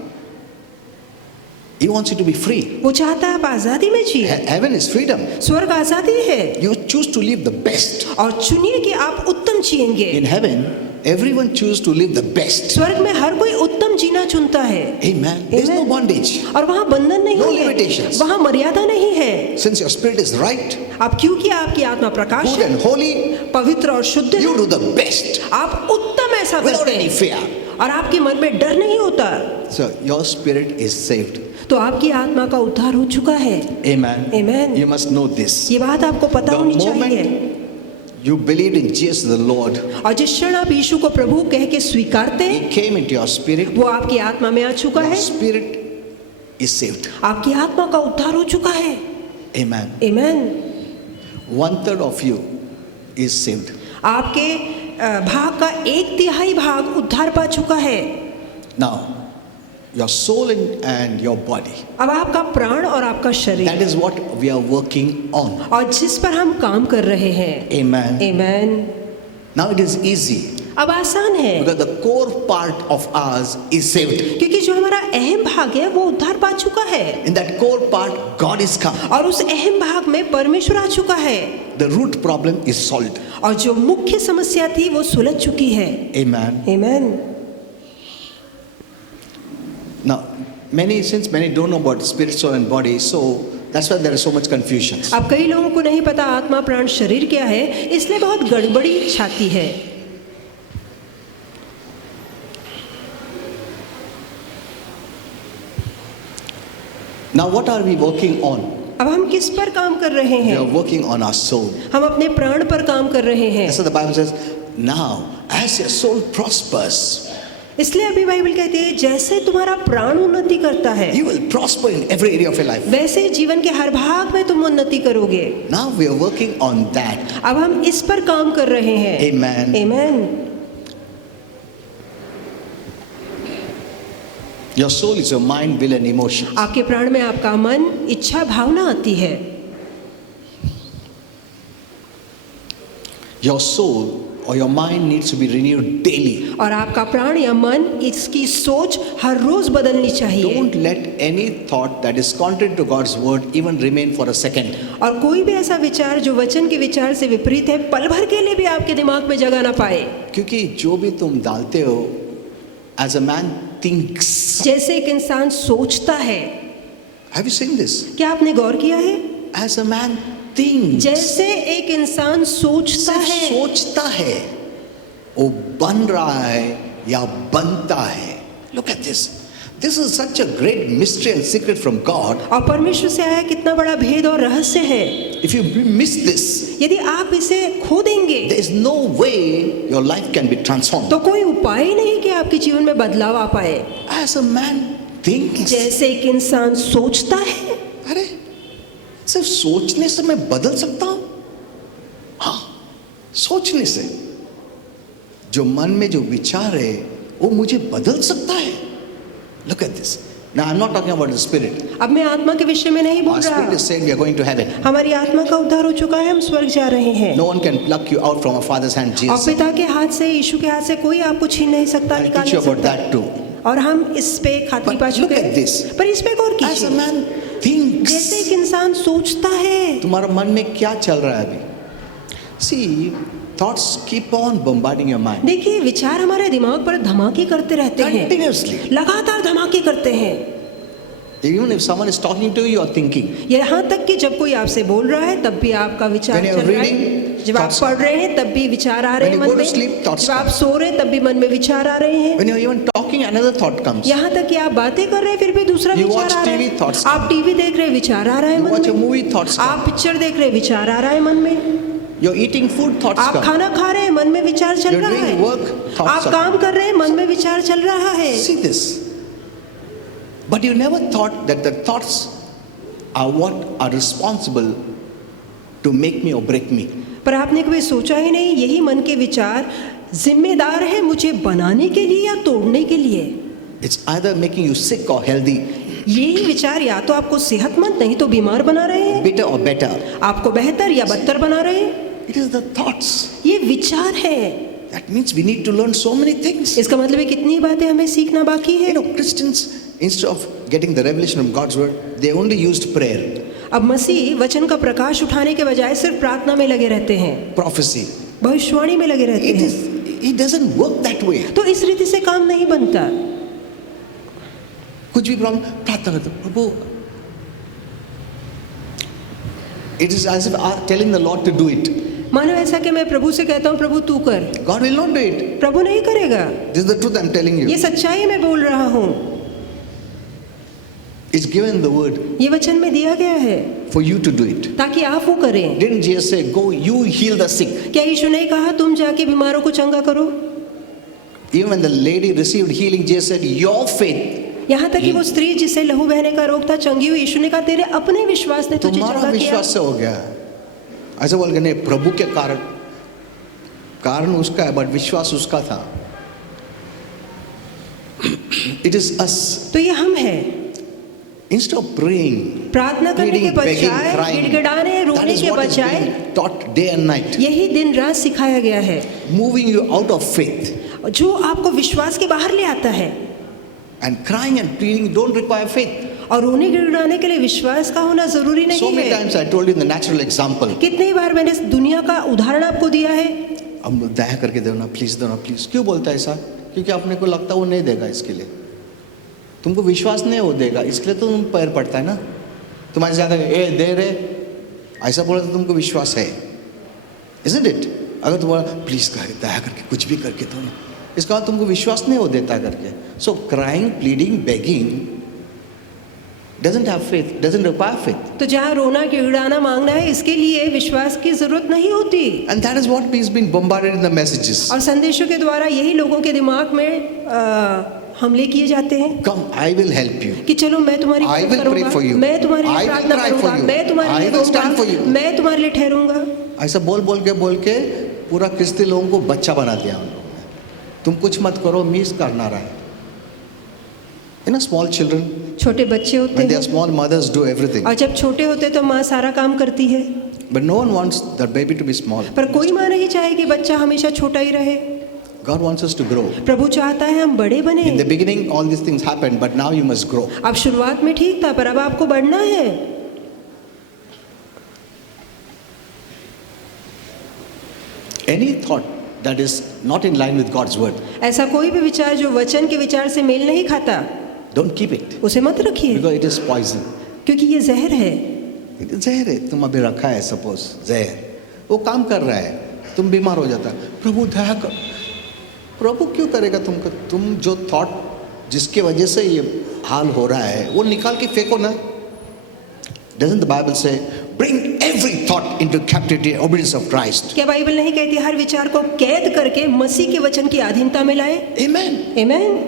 He wants you to be free. वो चाहता है आप आजादी में जिए। Heaven is freedom. स्वर्ग आजादी है, You choose to live the best. और चुनिए कि आप उत्तम जिएंगे। In heaven, everyone chooses to live the best. स्वर्ग में हर कोई उत्तम जीना चुनता है। Amen. There's no Amen. bondage. और वहाँ बंधन नहीं No है, limitations. वहाँ मर्यादा नहीं है। Since your spirit is right, अब क्योंकि आपकी आत्मा प्रकाश good है, and holy, पवित्र और शुद्ध you है, do the best आप उत्तम ऐसा without करते any हैं fear. और आपके मन में डर नहीं होता, So your spirit is saved. तो आपकी आत्मा का उद्धार हो चुका है। Amen. Amen. You must know this. ये बात आपको पता The होनी moment चाहिए। you believed in Jesus the Lord, और जिस क्षण आप यीशु को प्रभु कह के स्वीकारते हैं, He came into your spirit. वो आपकी आत्मा में आ चुका Your है, spirit is saved. आपकी आत्मा का उद्धार हो चुका है। Amen. आमीन। 1/3 of you is saved. आपके भाग का 1/3 भाग उद्धार पा चुका है। Now, your soul and your body. अब आपका प्राण और आपका शरीर, That is what we are working on. और जिस पर हम काम कर रहे हैं। Amen. आमीन। Now it is easy अब आसान है, because the core part of us is saved. क्योंकि जो हमारा अहम भाग है वो उद्धार पा चुका है, In that core part, God is come. और उस अहम भाग में परमेश्वर आ चुका है, The root problem is solved. और जो मुख्य समस्या थी वो सुलझ चुकी है। Amen. आमीन। Now, since many don't know about spirit, soul, and body, so that's why there is so much confusion. अब कई लोगों को नहीं पता आत्मा प्राण शरीर क्या है, इसलिए बहुत गड़बड़ी छाती है। Now, what are we working on? अब हम किस पर काम कर रहे We हैं? are working on our soul. हम अपने प्राण पर काम कर रहे हैं। That's what the Bible says. Now, as your soul prospers, इसलिए अभी बाइबल कहती है जैसे तुम्हारा प्राण उन्नति करता है, you will prosper in every area of your life. वैसे जीवन के हर भाग में तुम उन्नति करोगे। Now we are working on that. अब हम इस पर काम कर रहे हैं। Amen. आमीन। Your soul is your mind, will, and emotions. आपके प्राण में आपका मन, इच्छा, भावना आती है। Your soul or your mind needs to be renewed daily. और आपका प्राण या मन, इसकी सोच हर रोज बदलनी चाहिए। Don't let any thought that is contrary to God's word even remain for a second. और कोई भी ऐसा विचार जो वचन के विचार से विपरीत है, पल भर के लिए भी आपके दिमाग में जगह ना पाए। क्योंकि जो भी तुम डालते हो as a man thinks. जैसे एक इंसान सोचता है। Have you seen this? क्या आपने गौर किया है? As a man thinks. जैसे एक इंसान सोचता सिर्फ है, सोचता है, वो बन रहा है या बनता है. Look at this. This is such a great mystery and secret from God. और परमेश्वर से आया कितना बड़ा भेद और रहस्य है। If you miss this, यदि आप इसे खो देंगे there is no way your life can be transformed. तो कोई उपाय ही नहीं कि आपके जीवन में बदलाव आ पाए। As a man thinks. जैसे एक इंसान सोचता है। अरे सिर्फ सोचने से मैं बदल सकता हूं? हाँ, सोचने से जो मन में जो विचार है वो मुझे बदल सकता है. Look at this. Now I'm not talking about the spirit. अब मैं आत्मा के विषय में नहीं बोल Our रहा। spirit is saying we are going to heaven. हमारी आत्मा का उद्धार हो चुका है, हम स्वर्ग जा रहे हैं। No one can pluck you out from a father's hand, और Jesus. पिता के हाथ से, यीशु के हाथ से कोई आपको छीन नहीं सकता, I'll निकाल teach you नहीं about that सकता। too. और हम इस पे खातिरी But पा look चुके at हैं। this. पर इस पे गौर As a कीजिए। man thinks. जैसे एक इंसान सोचता है। तुम्हारा मन में क्या चल रहा है अभी? See, thoughts keep on bombarding your mind. देखिए, विचार हमारे दिमाग पर धमाके करते रहते हैं, Continuously. लगातार धमाके करते हैं। Even if someone is talking to you, you are thinking. यहाँ तक कि जब कोई आपसे बोल रहा है तब भी आपका विचार When you are चल रहा है। reading, जब आप thoughts पढ़ रहे हैं तब भी विचार आ रहे हैं When you मन go to में। sleep, thoughts जब आप come. सो रहे हैं तब भी मन में विचार आ रहे हैं। When you are even talking, another thought comes. यहाँ तक कि आप बातें कर रहे हैं फिर भी दूसरा You विचार watch आ रहा TV, है। thoughts आप टीवी देख रहे हैं, विचार आ रहा है You मन watch a में। movie, thoughts come. आप पिक्चर देख रहे हैं, विचार आ रहा है मन में। You're eating food, thoughts आप come. खाना खा रहे हैं, मन में विचार चल You're रहा doing है। work, thoughts आप are काम कर रहे हैं, मन में विचार चल रहा है। See this. But you never thought that the thoughts are what are responsible to make me or break me. पर आपने कभी सोचा ही नहीं, यही मन के विचार जिम्मेदार है मुझे बनाने के लिए या तोड़ने के लिए। It's either making you sick or healthy, यही विचार या तो आपको सेहतमंद नहीं तो बीमार बना रहे हैं, bitter or better. आपको बेहतर या बदतर बना रहे हैं। It is the thoughts. ये विचार है। That means we need to learn so many things. इसका मतलब है कितनी बातें हमें सीखना बाकी है। You know, Christians, instead of getting the revelation from God's word, they only used prayer, अब मसीह वचन का प्रकाश उठाने के बजाय सिर्फ प्रार्थना में लगे रहते हैं, prophecy. भविष्यवाणी में लगे रहते हैं। It doesn't work that way. तो इस रीति से काम नहीं बनता। कुछ भी प्रॉब्लम प्रार्थना करते हो, प्रभु. It is as if telling the Lord to do it. मानो ऐसा कि मैं प्रभु से कहता हूँ प्रभु तू कर, God will not do it. प्रभु नहीं करेगा। This is the truth I'm telling ये you. सच्चाई मैं बोल रहा हूँ, It's given the word ये वचन में दिया गया है for you to do it. ताकि आप वो करें। Didn't Jesus say, go, you heal the sick? क्या यीशु ने कहा तुम जाके बीमारों को चंगा करो? Even when the lady received healing, Jesus said, your faith. यहाँ तक कि वो स्त्री जिसे लहू बहने का रोग था चंगी हुई, यीशु ने कहा तेरे अपने विश्वास ने तुझे तुम्हारा चंगा किया। विश्वास से हो गया. ऐसा बोल के नहीं, प्रभु के कारण, कारण उसका है बट विश्वास उसका था. It is us. तो ये हम हैं। Instead of praying, प्रार्थना करने के pleading, begging, बजाय, crying, गिड़गिड़ाने that रोने is के what is बजाय being taught day and night. यही दिन रात सिखाया गया है, Moving you out of faith. जो आपको विश्वास के बाहर ले आता है। And crying and pleading don't require faith. और रोने गिड़गिड़ाने के लिए विश्वास का होना जरूरी So नहीं many है। times I told you the natural example. कितनी बार मैंने इस दुनिया का उदाहरण आपको दिया है। अब दया करके दो ना प्लीज, दो ना प्लीज. क्यों बोलता है ऐसा? क्योंकि अपने को लगता है वो नहीं देगा, इसके लिए तुमको विश्वास नहीं वो देगा, इसके लिए तो तुम पैर पड़ता है ना. तुम्हारे ज्यादा ए दे रहे ऐसा बोला तो तुमको विश्वास है, isn't it? अगर तुम्हारा प्लीज कर दया करके कुछ भी करके दो ना, इसका मतलब तुमको विश्वास नहीं वो देता करके. So crying, pleading, begging doesn't have faith, doesn't require faith. तो जहाँ रोना गिड़गिड़ाना मांगना है, इसके लिए विश्वास की जरूरत नहीं होती। And that is what is being bombarded in the messages. और संदेशों के द्वारा यही लोगों के दिमाग में हमले किए जाते हैं Come, I will help you. कि चलो मैं तुम्हारी I मदद will pray करूंगा, for you. मैं तुम्हारे लिए I will प्रार्थना cry for करूंगा, you. मैं तुम्हारे I लिए will stand for रोऊंगा, you. मैं तुम्हारे लिए ठहरूंगा। ऐसा बोल के पूरा क्रिस्ती लोगों को बच्चा बना दिया हम लोगों ने. तुम कुछ मत करो, मिस करना रहा है. You know, small children, छोटे बच्चे होते when they are हैं small, mothers do everything. और जब छोटे होते तो माँ सारा काम करती है, But no one wants the baby to be small. पर कोई माँ नहीं चाहे कि बच्चा हमेशा छोटा ही रहे। God wants us to grow. प्रभु चाहता है हम बड़े बने। In the beginning, all these things happened, but now you must grow. अब शुरुआत में ठीक था पर अब आपको बढ़ना है। Any thought that is not in line with God's word, ऐसा कोई भी विचार जो वचन के विचार से मेल नहीं खाता, don't keep it उसे मत रखिए, because it is poison. क्योंकि ये जहर है। जहर है, तुम अभी रखा है सपोज जहर, वो काम कर रहा है, तुम बीमार हो जाता है, प्रभु दया कर। प्रभु क्यों करेगा तुमको? तुम जो थॉट जिसके वजह से ये हाल हो रहा है वो निकाल के फेंको ना। Doesn't the Bible say bring every thought into captivity obedience of Christ? क्या बाइबल नहीं कहती हर विचार को कैद करके मसीह के वचन की अधीनता में लाएं? Amen. आमीन।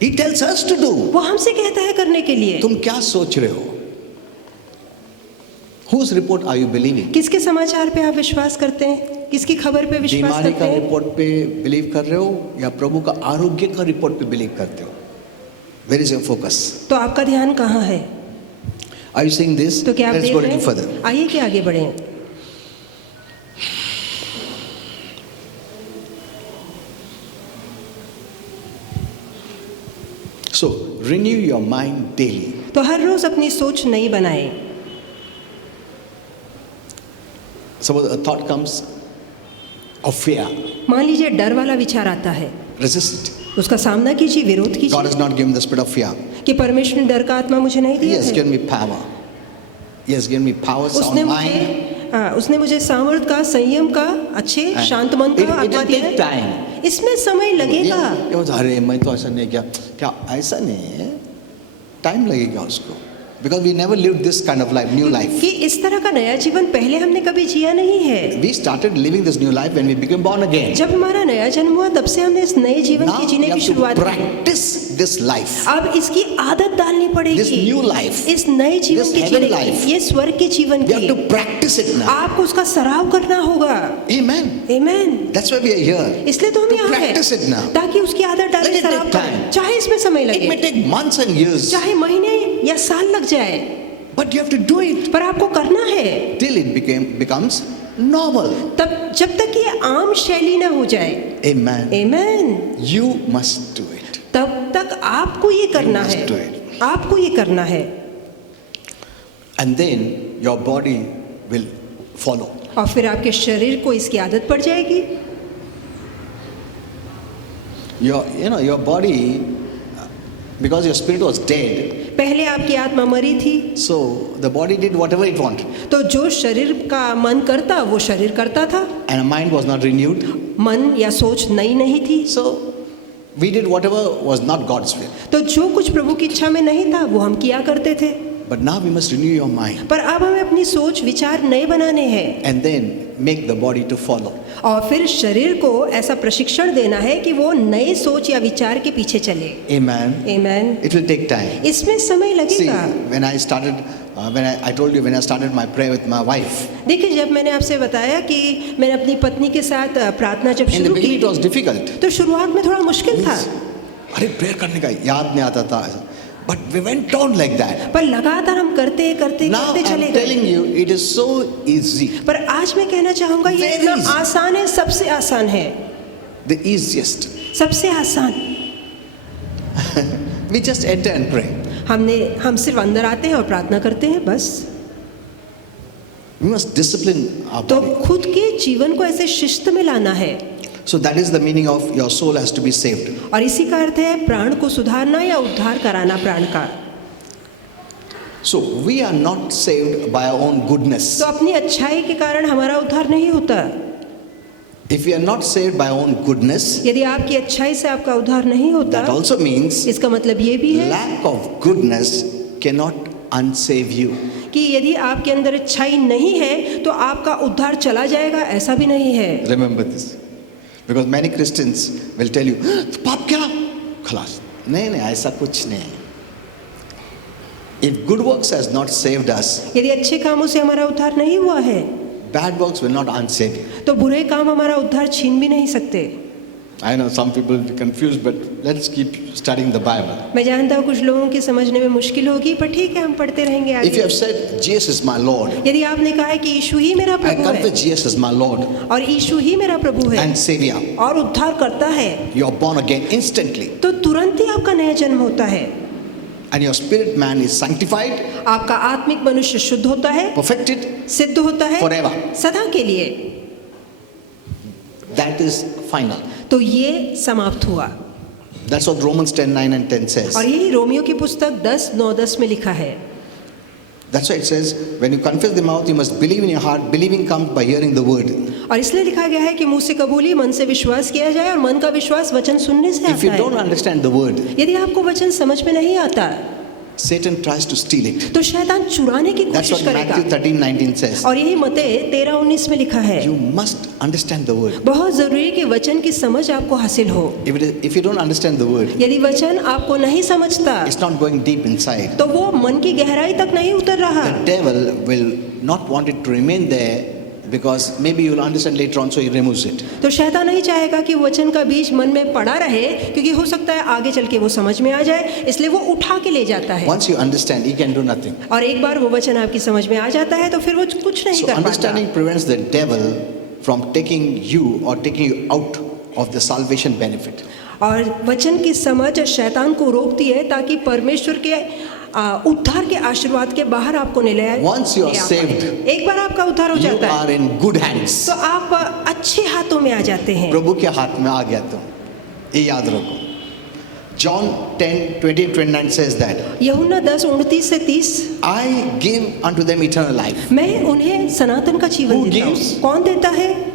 He tells us to do. वो हमसे कहता है करने के लिए। तुम क्या सोच रहे हो? Whose report are you believing? किसके समाचार पे आप विश्वास करते हैं? किसकी खबर पे विश्वास बीमारी करते का हैं? रिपोर्ट पे बिलीव कर रहे हो या प्रभु का आरोग्य का रिपोर्ट पे बिलीव करते हो? Where is your focus? तो आपका ध्यान कहाँ है? Are you seeing this? तो क्या आप Let's देख go a रहे little further. हैं? आइए कि आगे बढ़ें। So renew your mind daily. तो हर रोज अपनी सोच नई बनाएं। Suppose a thought comes of fear. मान लीजिए डर वाला विचार आता है, Resist it. उसका सामना कीजिए, विरोध God कीजिए has not given the spirit of fear. कि परमेश्वर ने डर का आत्मा मुझे नहीं He दिया has है। given me power. He has given me power, sound mind. उसने मुझे सामर्थ का, संयम का, अच्छे शांत मन It का आत्मा will दिया take है। time. इसमें समय लगेगा। ये बोलता, अरे मैं तो ऐसा नहीं किया। क्या ऐसा नहीं है? टाइम लगेगा उसको। Because we never lived this kind of life, new life. कि इस तरह का नया जीवन पहले हमने कभी जिया नहीं है। We started living this new life when we became born again. जब हमारा नया जन्म हुआ तब से हमने इस नए जीवन Now की we जीने की have to शुरुआत की। practice this life. अब इसकी आदत डालनी पड़ेगी। This new life. इस नए जीवन This की heaven जीने life. की, ये स्वर्ग के जीवन We have to की practice it now. आपको उसका सराव करना होगा। Amen. आमीन। That's why we are here. इसलिए तो हम To यहाँ practice it हैं now. ताकि उसकी आदत डालें, Let it सराव take करें। time. चाहे इसमें समय It may लगे, take months and years, चाहे महीने या साल लग जाए, but you have to do it पर आपको करना है till it becomes normal. तब जब तक ये आम शैली ना हो जाए। Amen. आमीन। You must do it. तब तक आपको ये करना must है, do it. आपको ये करना है And then your body will follow. और फिर आपके शरीर को इसकी आदत पड़ जाएगी। Your body, because your spirit was dead, पहले आपकी आत्मा मरी थी, so the body did whatever it wanted. तो जो शरीर का मन करता वो शरीर करता था, And the mind was not renewed. मन या सोच नई नहीं थी। So we did whatever was not God's will. तो जो कुछ प्रभु की इच्छा में नहीं था वो हम किया करते थे। But now we must renew your mind पर अब हमें अपनी सोच विचार नए बनाने हैं and then make the body to follow. और फिर शरीर को ऐसा प्रशिक्षण देना है कि वो नए सोच या विचार के पीछे चले। Amen. आमीन। It will take time. इसमें समय See, लगेगा। when I started, I told you when I started my prayer with my wife. देखिए जब मैंने आपसे बताया कि मैंने अपनी पत्नी के साथ प्रार्थना जब In the शुरू beginning की it was difficult. तो शुरुआत में थोड़ा मुश्किल था, अरे प्रेयर करने का याद नहीं आता था. But we went on like that. पर लगातार हम करते करते Now करते चले I'm गए। telling you, it is so easy. पर आज मैं कहना चाहूंगा ये Very इतना easy. आसान है, सबसे आसान है, The easiest. सबसे आसान। We just enter and pray. हम सिर्फ अंदर आते हैं और प्रार्थना करते हैं बस। We must discipline our तो body. खुद के जीवन को ऐसे शिस्त में लाना है So that is the meaning of your soul has to be saved. और इसी का अर्थ है प्राण को सुधारना या उद्धार कराना प्राण का। So we are not saved by our own goodness. तो अपनी अच्छाई के कारण हमारा उद्धार नहीं होता। If we are not saved by our own goodness, यदि आपकी अच्छाई से आपका उद्धार नहीं होता, that also means इसका मतलब ये भी है lack of goodness cannot unsave you. कि यदि आपके अंदर अच्छाई नहीं है तो आपका उद्धार चला जाएगा, ऐसा भी नहीं है। Remember this. Because many Christians will tell you, पाप क्या? खलास. नहीं ऐसा कुछ नहीं. If good works has not saved us, यदि अच्छे कामों से हमारा उद्धार नहीं हुआ है bad works will not unsave you. तो बुरे काम हमारा उद्धार छीन भी नहीं सकते। I know some people will be confused, but let's keep studying the Bible. मैं जानता हूँ कुछ लोगों की समझने में मुश्किल होगी, पर ठीक है हम पढ़ते रहेंगे If you आगे। have said Jesus is my Lord, यदि आपने कहा है कि यीशु ही मेरा I प्रभु है confess Jesus is my Lord और यीशु ही मेरा प्रभु है and Savior, और उद्धार करता है, you are born again instantly, तो तुरंत ही आपका नया जन्म होता है, and your spirit man is sanctified, आपका आत्मिक मनुष्य शुद्ध होता है, perfected सिद्ध होता है forever. सदा के लिए। that is final. तो ये समाप्त हुआ। That's what Romans 10:9 and 10 says. और यही रोमियो की पुस्तक 10:9-10 में लिखा है। That's why it says, when you confess the mouth, you must believe in your heart. Believing comes by hearing the word. और इसलिए लिखा गया है कि मुंह से कबूली, मन से विश्वास किया जाए, और मन का विश्वास वचन सुनने से If you आता don't है। understand the word, यदि आपको वचन समझ में नहीं आता Satan tries to steal it. तो शैतान चुराने की That's कोशिश what करेगा। Matthew 13:19 says. और यही मत्ती 13:19 में लिखा है। You must understand the word. बहुत जरूरी है कि वचन की समझ आपको हासिल हो। If you don't understand the word, यदि वचन आपको नहीं समझता it's not going deep inside. तो वो मन की गहराई तक नहीं उतर रहा। The devil will not want it to remain there because maybe you will understand later on, so he removes it. तो शैतान नहीं चाहेगा कि वचन का बीज मन में पड़ा रहे, क्योंकि हो सकता है आगे चल के वो समझ में आ जाए, इसलिए वो उठा के ले जाता है। Once you understand, he can do nothing. और एक बार वो वचन आपकी समझ में आ जाता है तो फिर वो कुछ नहीं So कर पाता। understanding prevents the devil from taking you or taking you out of the salvation benefit. और वचन की समझ शैतान को रोकती है ताकि परमेश्वर के उद्धार के आशीर्वाद के बाहर आपको नहीं ले आए। Once you are saved, एक बार आपका उद्धार हो You जाता है are in good hands. तो आप अच्छे हाथों में आ जाते हैं। प्रभु के हाथ में आ गया तुम, ये याद रखो। John 10:20-29 says that यूहन्ना 10:29 से 30 I give unto them eternal life. मैं उन्हें सनातन का जीवन Who देता हूँ। gives? कौन देता है?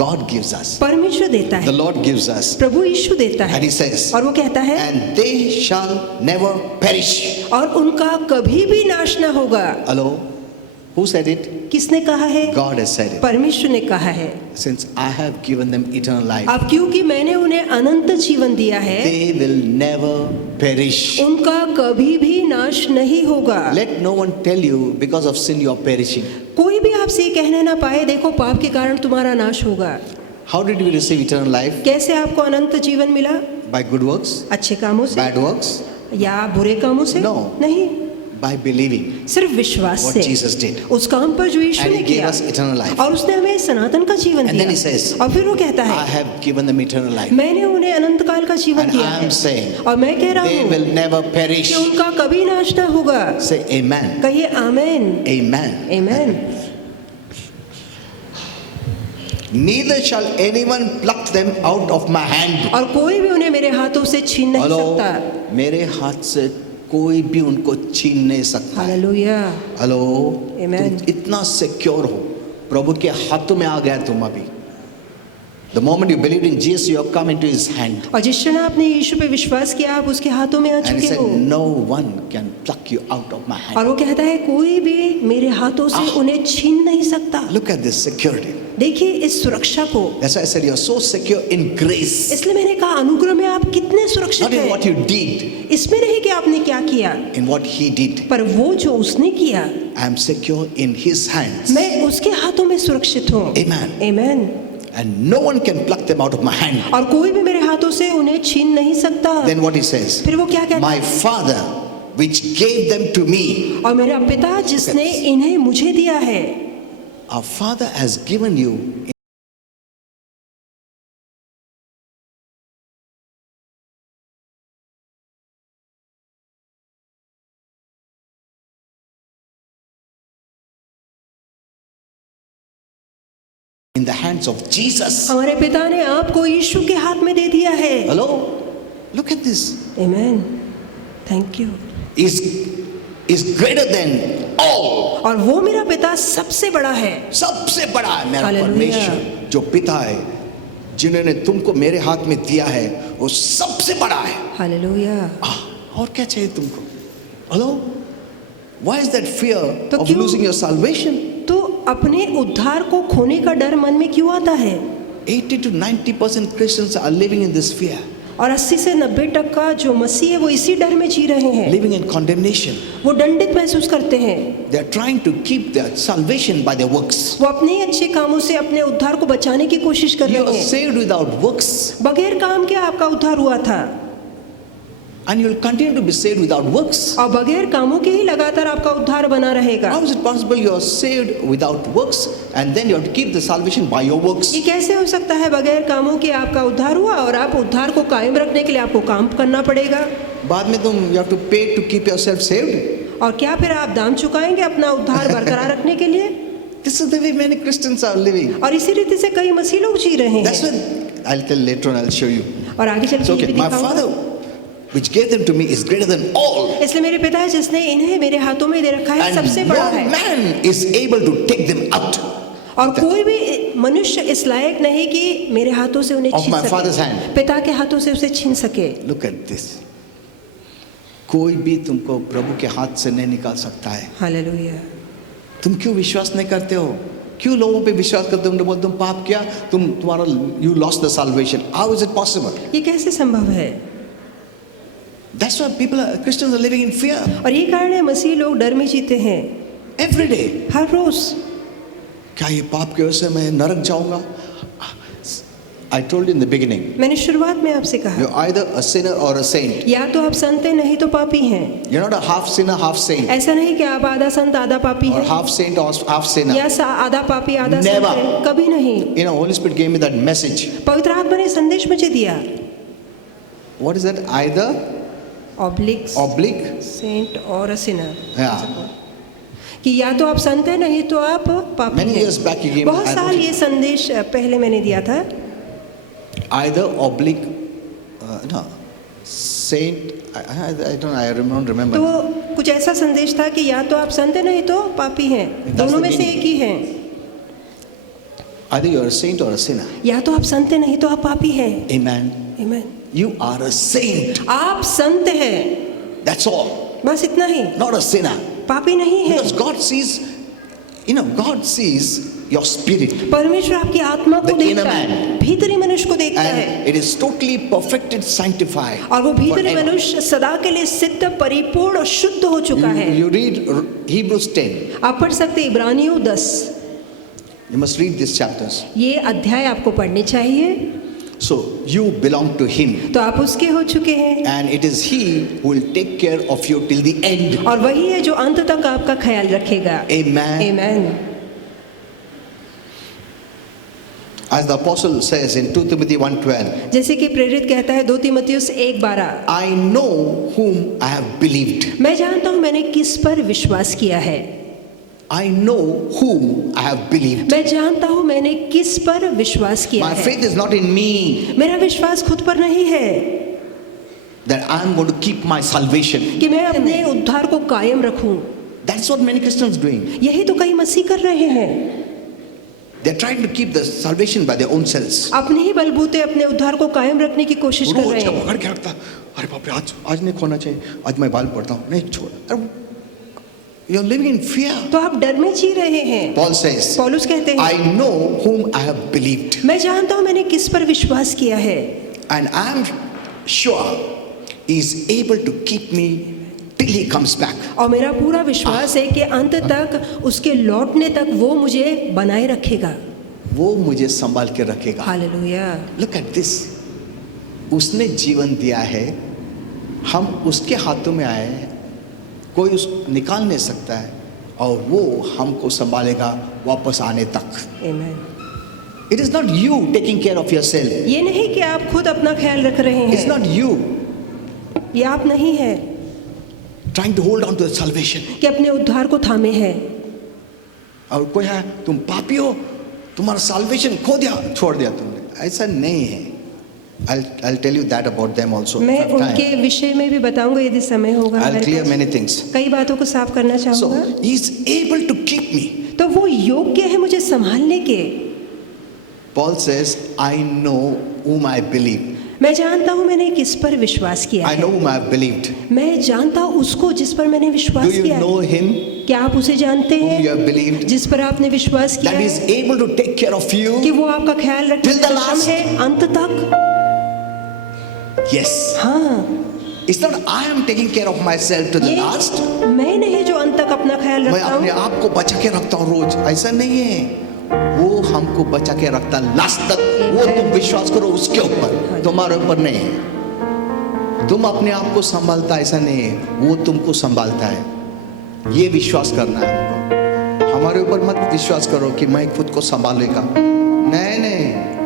God gives us. परमेश्वर देता The है, Lord gives us. प्रभु यीशु देता And है। he says, और वो कहता है and they shall never perish. और उनका कभी भी नाश न होगा। Hello? Who said it? किसने कहा है? God has said it. परमेश्वर ने कहा है। Since I have given them eternal life, अब क्योंकि मैंने उन्हें अनंत जीवन दिया है, they will never perish. उनका कभी भी नाश नहीं होगा। Let no one tell you because of sin you are perishing. कोई भी आपसे ये कहने ना पाए, देखो पाप के कारण तुम्हारा नाश होगा। How did we receive eternal life? कैसे आपको अनंत जीवन मिला? By good works? अच्छे कामों से Bad works? या बुरे कामों से? No. नहीं, By believing सिर्फ विश्वास what से Jesus did. उस काम पर जो यीशु And ने he gave किया, us eternal life. और उसने हमें सनातन का जीवन And then he दिया। says, और फिर वो कहता I है have given them eternal life. मैंने उन्हें अनंत काल का जीवन And दिया I है, am saying, और मैं कह रहा they हूँ will never perish. कि उनका कभी नाश ना होगा। Say amen. कहिए आमेन। Amen. Amen. Neither shall anyone pluck them out of my hand. और कोई भी उन्हें मेरे हाथों से छीन नहीं हेलो, सकता। मेरे हाथ से कोई भी उनको छीन नहीं सकता है। हालेलुया। Hello, Amen. तुम इतना सिक्योर हो, प्रभु के हाथों में आ गया तुम अभी। The moment you believed in Jesus, you have come into His hand. और जिस क्षण आपने यीशु पे विश्वास किया, आप उसके हाथों में आ And He चुके said, हो। no one can pluck you out of my hand. और वो कहता है कोई भी मेरे हाथों से उन्हें छीन नहीं सकता। Look at this security. देखिए इस सुरक्षा को। That's why I said you are so secure in grace. इसलिए मैंने कहा अनुग्रह में आप कितने सुरक्षित Not in हैं। what you did, इसमें नहीं कि आपने क्या किया, in what He did. पर वो जो उसने किया, I am secure in His hands. मैं उसके हाथों में सुरक्षित हूँ। Amen. Amen. And no one can pluck them out of my hand. और कोई भी मेरे हाथों से उन्हें छीन नहीं सकता। Then what He says? फिर वो क्या कहता My है? Father, which gave them to me. और मेरा पिता जिसने इन्हें मुझे दिया है। Our Father has given you in the hands of Jesus. हमारे पिता ने आपको यीशु के हाथ में दे दिया है। Hello? Look at this. Amen. Thank you. Is greater than all. और वो मेरा पिता सबसे बड़ा है। सबसे बड़ा है मेरा Hallelujah. परमेश्वर, जो पिता है, जिन्होंने तुमको मेरे हाथ में दिया है, वो सबसे बड़ा है। हालेलुया। और क्या चाहिए तुमको? Hello? Why is that fear तो of क्यों- losing your salvation? तो अपने उद्धार को खोने का डर मन में क्यों आता है? 80 to 90% Christians are living in this fear, और 80 से 90% जो मसीह है वो इसी डर में जी रहे हैं। living in condemnation. वो दंडित महसूस करते हैं। They are trying to keep their salvation by their works. वो अपने ही अच्छे कामों से अपने उद्धार को बचाने की कोशिश कर You रहे are हैं। saved without works, बगैर काम के आपका उद्धार हुआ था, and you will continue to be saved without works. और बगैर कामों के ही लगातार आपका उद्धार बना रहेगा। How is it possible you are saved without works and then you have to keep the salvation by your works? ये कैसे हो सकता है? बगैर कामों के आपका उद्धार हुआ और आप उद्धार को कायम रखने के लिए आपको काम करना पड़ेगा। बाद में तुम you have to pay to keep yourself saved. और क्या फिर आप दाम चुकाएंगे अपना उद्धार बरकरार रखने के लिए? This is the way many Christians are living. और इसी रीति से कई मसीह लोग जी रहे That's हैं। when I'll tell later on, I'll show you. और आगे चल It's के ये okay. भी My दिखाऊंगा। Father, which gave them to me, is greater than all. इसलिए मेरे पिता जिसने इन्हें मेरे हाथों में दे रखा है सबसे And बड़ा no है, man is able to take them out और कोई भी मनुष्य इस लायक नहीं कि मेरे हाथों से उन्हें of छीन my Father's सके, hand. पिता के हाथों से उसे छीन सके। Look at this. कोई भी तुमको प्रभु के हाथ से नहीं निकाल सकता है। हालेलुया। तुम क्यों विश्वास नहीं करते हो? क्यों लोगों पे विश्वास करते हो? तुम बोलते तुम पाप किया, तुम्हारा you lost the salvation. How is it possible? ये कैसे संभव है? That's why Christians are living in fear और ये कारण है मसीह लोग डर में जीते हैं every day. हर रोज। क्या ये पाप की वजह से मैं नरक जाऊंगा? I told you in the beginning, मैंने शुरुआत में आपसे कहा, you're either a sinner or a saint. या तो आप संत हैं नहीं तो पापी हैं। You're not a half sinner, half saint, ऐसा नहीं कि आप आधा संत आधा पापी or हैं, half saint or half sinner. या आधा पापी आधा संत Never. हैं, कभी नहीं। You know, Holy Spirit gave me that message. पवित्र आत्मा ने संदेश मुझे दिया, What is that? Either oblique, सेंट और सिनर, yeah. कि या तो आप संत हैं नहीं तो आप पापी Many हैं। years back he gave me. बहुत साल ये संदेश पहले मैंने दिया था। Either oblique, no, saint. I don't remember. तो कुछ ऐसा संदेश था कि या तो आप संत हैं नहीं तो पापी हैं, दोनों में से एक ही हैं। Either you're a saint or a sinner. या तो आप संत हैं नहीं तो आप पापी हैं। Amen. आमीन। You are a saint. आप संत हैं, That's all. बस इतना ही, Not a sinner. पापी नहीं है। Because God sees, God sees your spirit. परमेश्वर आपकी आत्मा को The inner देखता है, man. भीतरी मनुष्य को देखता है, And it is totally perfected, sanctified. और वो भीतरी forever. मनुष्य सदा के लिए सिद्ध, परिपूर्ण और शुद्ध हो चुका है। You read Hebrews 10. आप पढ़ सकते हैं इब्रानियों 10, You must read these chapters. ये अध्याय आपको पढ़ने चाहिए। So you belong to Him. तो आप उसके हो चुके हैं, And it is He who will take care of you till the end. और वही है जो अंत तक आपका ख्याल रखेगा। Amen. आमीन। As the apostle says in 2 Timothy 1:12, जैसे कि प्रेरित कहता है 2 तीमुथियुस 1:12, I know whom I have believed. मैं जानता हूँ मैंने किस पर विश्वास किया है। I know whom I have believed. मैं जानता हूँ मैंने किस पर विश्वास किया My है। faith is not in me मेरा विश्वास खुद पर नहीं है that I am going to keep my salvation. कि मैं अपने उद्धार को कायम रखूं। That's what many Christians are doing. यही तो कई मसीह कर रहे हैं, They're trying to keep the salvation by their own selves. अपने ही बलबूते अपने उद्धार को कायम रखने की कोशिश कर रोज रहे जब हैं। पकड़ के रखता, अरे बाप रे, आज नहीं खोना चाहिए, आज मैं बाल पढ़ता हूँ, नहीं छोड़। अरे you're living in fear. तो आप डर में जी रहे हैं। Paul says, पौलुस कहते हैं, I know whom I have believed, मैं जानता हूँ मैंने किस पर विश्वास किया है, and I am sure He is able to keep me till He comes back. और मेरा पूरा विश्वास है कि अंत तक उसके लौटने तक वो मुझे बनाए रखेगा। वो मुझे संभाल के रखेगा। हालेलुया। Look at this. उसने जीवन दिया है, हम उसके हाथों में आए हैं, कोई उस निकाल नहीं सकता है, और वो हमको संभालेगा वापस आने तक। आमीन। It is not you taking care of yourself. ये नहीं कि आप खुद अपना ख्याल रख रहे It's हैं, not you ये आप नहीं है trying to hold on to the salvation. कि अपने उद्धार को थामे हैं। और कोई है, तुम पापी हो, तुम्हारा salvation खो दिया, छोड़ दिया तुमने, ऐसा नहीं है। I'll tell you that about them also. मैं Have time. उनके विषय में भी बताऊंगा यदि समय होगा। I'll हमारे clear पास many things. कई बातों को साफ करना So चाहूंगा। He's able to keep me. तो वो योग्य है मुझे संभालने के। Paul says, I know whom I believe. मैं जानता हूँ मैंने किस पर विश्वास किया I है। know whom I have believed. मैं जानता हूँ उसको जिस पर मैंने Do विश्वास you किया है। know Him क्या आप उसे जानते whom you हैं have believed? जिस पर आपने विश्वास किया That is है able to take care of कि you. वो आपका ख्याल रखने Till the में सक्षम last. है अंत तक। Yes. हाँ, It's not I am taking care of myself to the ये last. मैं नहीं जो अंत तक अपना ख्याल मैं रखता अपने हूँ, आप को बचा के रखता हूँ रोज, ऐसा नहीं है। वो हमको बचा के रखता लास्ट तक। वो तुम विश्वास करो उसके ऊपर, तुम्हारे ऊपर नहीं है। तुम अपने आप को संभालता, ऐसा नहीं है, वो तुमको संभालता है। ये विश्वास करना है हमको। हमारे ऊपर मत विश्वास करो कि मैं खुद को संभालेगा, नहीं नहीं,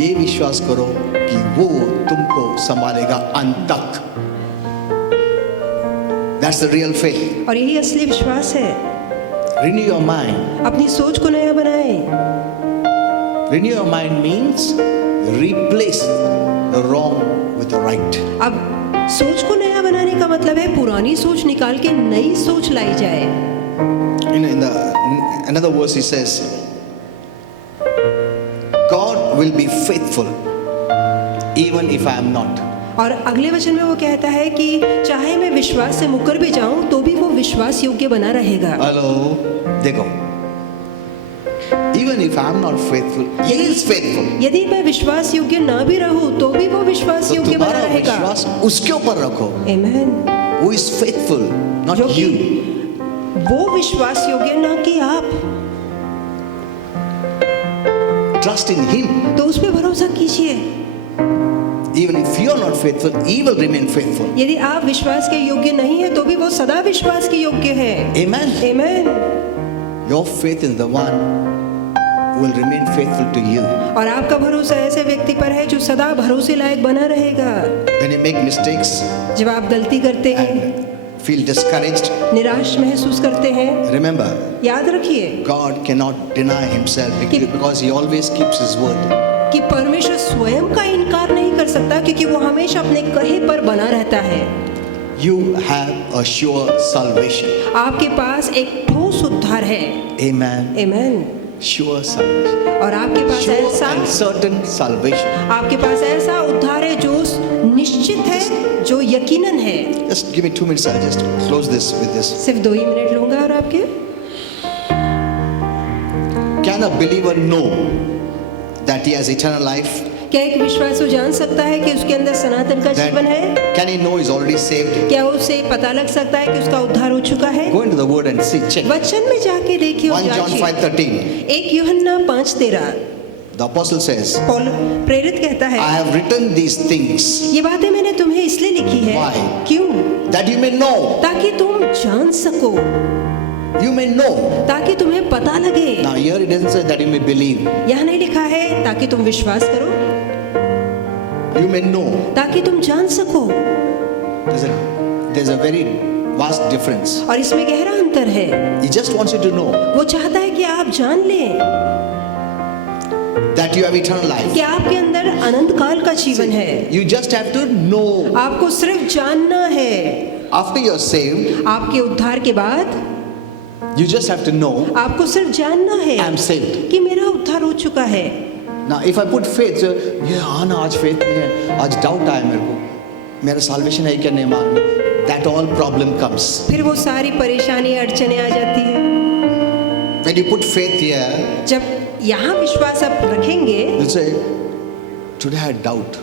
ये विश्वास करो कि वो तुमको संभालेगा अंत तक। That's the real faith. और यही असली विश्वास है। Renew your mind. अपनी सोच को नया बनाएं। Renew your mind means replace the wrong with the right. अब सोच को नया बनाने का मतलब है पुरानी सोच निकाल के नई सोच लाई जाए। In another verse he says, God will be faithful even if I am not. और अगले वचन में वो कहता है कि चाहे मैं विश्वास से मुकर भी जाऊं तो भी वो विश्वास योग्य बना रहेगा। Hello, देखो, even if I am not faithful, he is faithful. यदि मैं विश्वास योग्य ना भी रहूं तो भी वो विश्वास तो योग्य बना तुम्हारा रहेगा। विश्वास उसके ऊपर रखो। आमेन। Who is faithful, not जो कि you. वो विश्वास योग्य ना कि आप, Trust in him. तो उस पे भरोसा कीजिए। Even if you are not faithful, he will remain faithful. यदि आप विश्वास के योग्य नहीं है तो भी वो सदा विश्वास के योग्य है। Amen. Amen. Your faith is the one who will remain faithful to you. और आपका भरोसा ऐसे व्यक्ति पर है जो सदा भरोसे लायक बना रहेगा। When you make mistakes जब आप गलती करते हैं, and feel discouraged, निराश महसूस करते हैं, remember, याद रखिए God cannot deny himself because he always keeps his word. कि परमेश्वर स्वयं का इनकार नहीं कर सकता क्योंकि वो हमेशा अपने कहे पर बना रहता है। You have a sure salvation. आपके पास एक ठोस उद्धार है। Amen. आमेन। Sure salvation. और आपके पास Sure ऐसा and certain salvation. आपके पास ऐसा उद्धार है जो निश्चित है, जो यकीनन है। Just give me 2 minutes. I'll just close this with this. सिर्फ 2 ही मिनट लूंगा और आपके Can a believer know that he has eternal life? क्या एक विश्वासु जान सकता है कि उसके अंदर सनातन का जीवन है? Can he know he's already saved? क्या उसे पता लग सकता है कि उसका उद्धार हो चुका है? Go into the word and see, check. वचन में जाके देखिए और 1 John जांचिए। 5:13. 1 यूहन्ना 5:13 The apostle says, पौल प्रेरित कहता है, I have written these things ये बातें मैंने तुम्हें इसलिए लिखी है। Why? क्यों? that you may know. ताकि तुम जान सको, You may know. ताकि तुम्हें पता लगे। Now here it doesn't say that you may believe. यहाँ नहीं लिखा है ताकि तुम विश्वास करो, You may know. ताकि तुम जान सको। There's a very vast difference. और इसमें गहरा अंतर है। He just wants you to know वो चाहता है कि आप जान लें that you have eternal life. कि आपके अंदर अनंत काल का जीवन है। You just have to know. आपको सिर्फ जानना है। After you're saved, आपके उद्धार के बाद you just have to know आपको सिर्फ जानना है I'm saved. कि मेरा उद्धार हो चुका है। Now if I put faith, so ये हाँ ना आज faith नहीं है, आज doubt आया मेरे को, मेरा salvation है क्या नहीं मालूम, that all problem comes. फिर वो सारी परेशानी अड़चने आ जाती है। When you put faith here, जब यहाँ विश्वास आप रखेंगे, you say, today I had doubt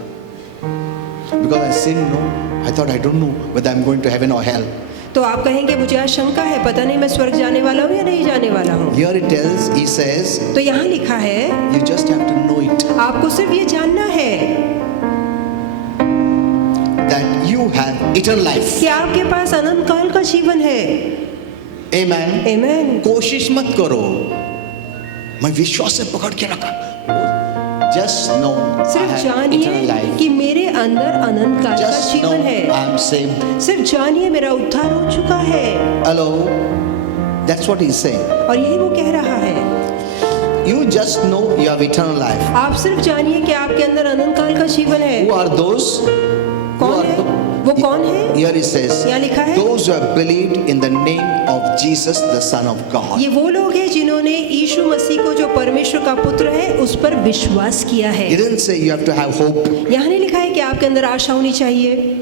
because I sinned. No, I thought I don't know whether I'm going to heaven or hell. तो आप कहेंगे मुझे आशंका है, पता नहीं मैं स्वर्ग जाने वाला हूँ या नहीं जाने वाला हूँ। Here it tells, he says, तो यहाँ लिखा है you just have to know it आपको सिर्फ ये जानना है that you have eternal life. कि आपके पास अनंत काल का जीवन है। Amen. आमेन। कोशिश मत करो मैं विश्वास से पकड़ के रखा। Just know I सिर्फ have जानिए eternal life. कि मेरे अंदर अनंत काल का Just know जीवन है। I am saved. सिर्फ जानिए मेरा उद्धार हो चुका है। Hello. That's what he's saying. और यही वो कह रहा है। You just know you have eternal life. आप सिर्फ जानिए कि आपके अंदर अनंत काल का जीवन है। Who are those? कौन है? वो कौन है? Here it says, यहाँ लिखा है, those who have believed in the name of Jesus, the Son of God. ये वो लोग हैं जिन्होंने यीशु मसीह को जो परमेश्वर का पुत्र है उस पर विश्वास किया है। He didn't say you have to have hope यहाँ नहीं लिखा है कि आपके अंदर आशा होनी चाहिए,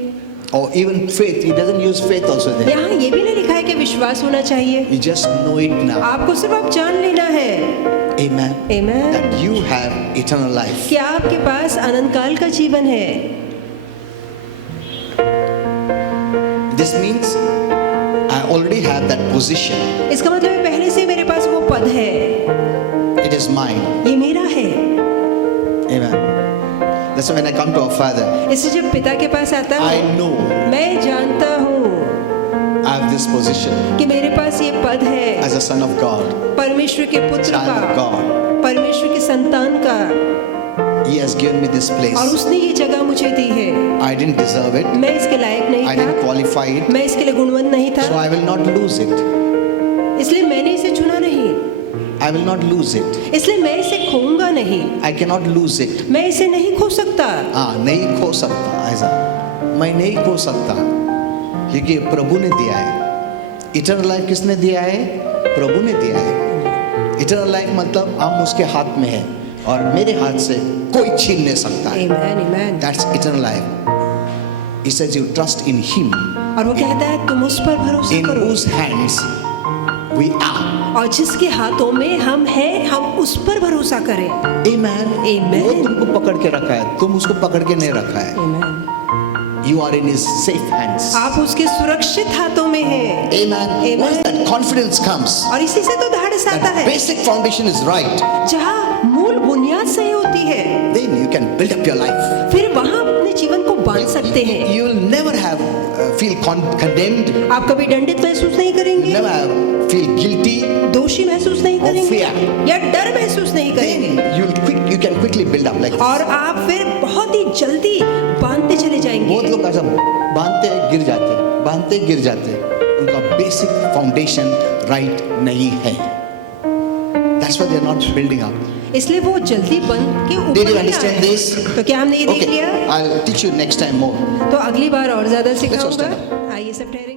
or even faith. He doesn't use faith also there. यहाँ ये भी नहीं लिखा है कि विश्वास होना चाहिए। You just know it now. आपको सिर्फ आप जान लेना है, Amen. Amen, That you have eternal life. कि आपके पास अनंत काल का जीवन है। This means I already have that position. इसका मतलब है पहले से मेरे पास वो पद है, It is mine. ये मेरा है। Amen. That's why when I come to our Father, इससे जब पिता के पास आता I हूँ, know मैं जानता हूँ I have this position कि मेरे पास ये पद है as a son of God, परमेश्वर के पुत्र child of का, God. परमेश्वर की संतान का, He has given me this और place. उसने ये जगह मुझे दी है। I didn't deserve it. मैं इसके लायक नहीं I didn't था, qualify it. मैं इसके लिए गुणवंत नहीं So था, I will not lose it. इसलिए मैंने इसे चुना I will not lose it. इसलिए मैं इसे खोऊंगा नहीं, I cannot lose it. मैं इसे नहीं खो सकता। नहीं खो सकता, ऐसा मैं नहीं खो सकता, क्योंकि प्रभु ने दिया है। इटर्नल लाइफ किसने दिया है? प्रभु ने दिया है। इटर्नल लाइफ मतलब हम उसके हाथ में है और मेरे हाथ से कोई छीन नहीं सकता है। Amen, amen. That's eternal life. He says you trust in him, और वो कहता है तुम उस पर भरोसा in करो, whose hands we are. और जिसके हाथों में हम हैं हम उस पर भरोसा करें। Amen. Amen. वो तुमको पकड़ के रखा है, तुम उसको पकड़ के नहीं रखा है। Amen. You are in his safe hands. आप उसके सुरक्षित हाथों में हैं। Amen. Amen. Once that confidence comes, और इसी से तो धाड़स आता that है, basic foundation is right, जहाँ मूल बुनियाद सही होती है, then you can build up your life. फिर वहाँ अपने जीवन को बांध सकते हैं। You will never have feel condemned, आप कभी दंडित महसूस नहीं करेंगे, never feel guilty. दोषी महसूस नहीं Or करेंगे, fear. या डर महसूस नहीं करेंगे, Then you can quickly build up like this. और आप फिर बहुत ही जल्दी बांधते चले जाएंगे। बहुत लोग ऐसा बांधते गिर जाते, बांधते गिर जाते, उनका बेसिक फाउंडेशन राइट नहीं है। That's why they are not building up. इसलिए वो जल्दी बंद के ऊपर Did you नहीं आ understand रहे। this? तो क्या हमने ये देख Okay, लिया? I'll teach you next time more. तो अगली बार और ज्यादा सिखाऊंगा। stand आइए सब ठहरेंगे।